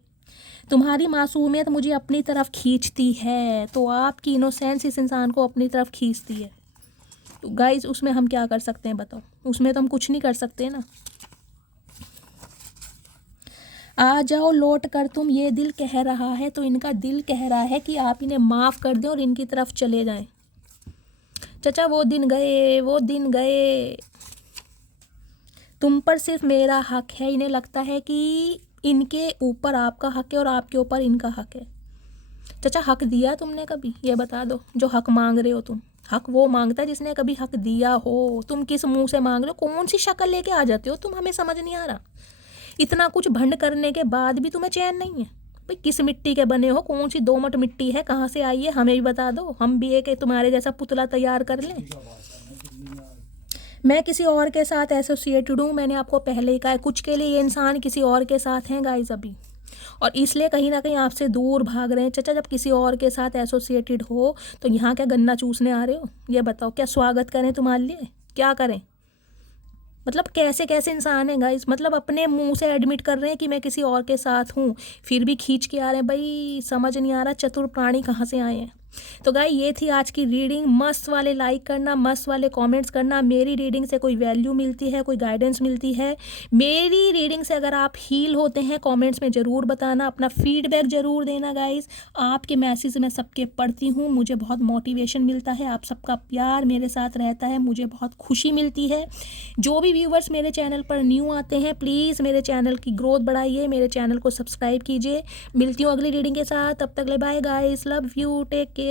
तुम्हारी मासूमियत मुझे अपनी तरफ खींचती है, तो आपकी इनोसेंस इस इंसान को अपनी तरफ खींचती है। तो गाइज उसमें हम क्या कर सकते हैं बताओ, उसमें तो हम कुछ नहीं कर सकते ना। आ जाओ लौट कर तुम, ये दिल कह रहा है। तो इनका दिल कह रहा है कि आप इन्हें माफ़ कर दें और इनकी तरफ चले जाएं। चाचा वो दिन गए, वो दिन गए। तुम पर सिर्फ मेरा हक है। इन्हें लगता है कि इनके ऊपर आपका हक है और आपके ऊपर इनका हक है। चाचा हक दिया तुमने कभी, ये बता दो। जो हक मांग रहे हो तुम, हक वो मांगता है जिसने कभी हक दिया हो। तुम किस मुंह से मांग रहे हो, कौन सी शक्ल लेके आ जाते हो तुम, हमें समझ नहीं आ रहा। इतना कुछ भंड करने के बाद भी तुम्हें चैन नहीं है। भाई किस मिट्टी के बने हो, कौन सी दोमट मिट्टी है, कहाँ से आई है, हमें भी बता दो। हम भी एक तुम्हारे जैसा पुतला तैयार कर लें। मैं किसी और के साथ एसोसिएटेड हूँ, मैंने आपको पहले ही कहा है। कुछ के लिए ये इंसान किसी और के साथ हैं गाइस अभी, और इसलिए कहीं ना कहीं आपसे दूर भाग रहे हैं। चाचा जब किसी और के साथ एसोसिएटेड हो तो यहाँ क्या गन्ना चूसने आ रहे हो, ये बताओ। क्या स्वागत करें तुम्हारे लिए, क्या करें। मतलब कैसे कैसे इंसान हैं गाइस, मतलब अपने मुंह से एडमिट कर रहे हैं कि मैं किसी और के साथ हूँ, फिर भी खींच के आ रहे हैं। भाई समझ नहीं आ रहा चतुर प्राणी कहाँ से आए हैं। तो गाइस ये थी आज की रीडिंग। मस्त वाले लाइक करना, मस्त वाले कमेंट्स करना। मेरी रीडिंग से कोई वैल्यू मिलती है, कोई गाइडेंस मिलती है, मेरी रीडिंग से अगर आप हील होते हैं, कमेंट्स में ज़रूर बताना, अपना फीडबैक ज़रूर देना गाइस। आपके मैसेज मैं सबके पढ़ती हूँ, मुझे बहुत मोटिवेशन मिलता है। आप सबका प्यार मेरे साथ रहता है, मुझे बहुत खुशी मिलती है। जो भी व्यूवर्स मेरे चैनल पर न्यू आते हैं, प्लीज़ मेरे चैनल की ग्रोथ बढ़ाइए, मेरे चैनल को सब्सक्राइब कीजिए। मिलती हूँ अगली रीडिंग के साथ, तब तक ले bye guys, love you, take care.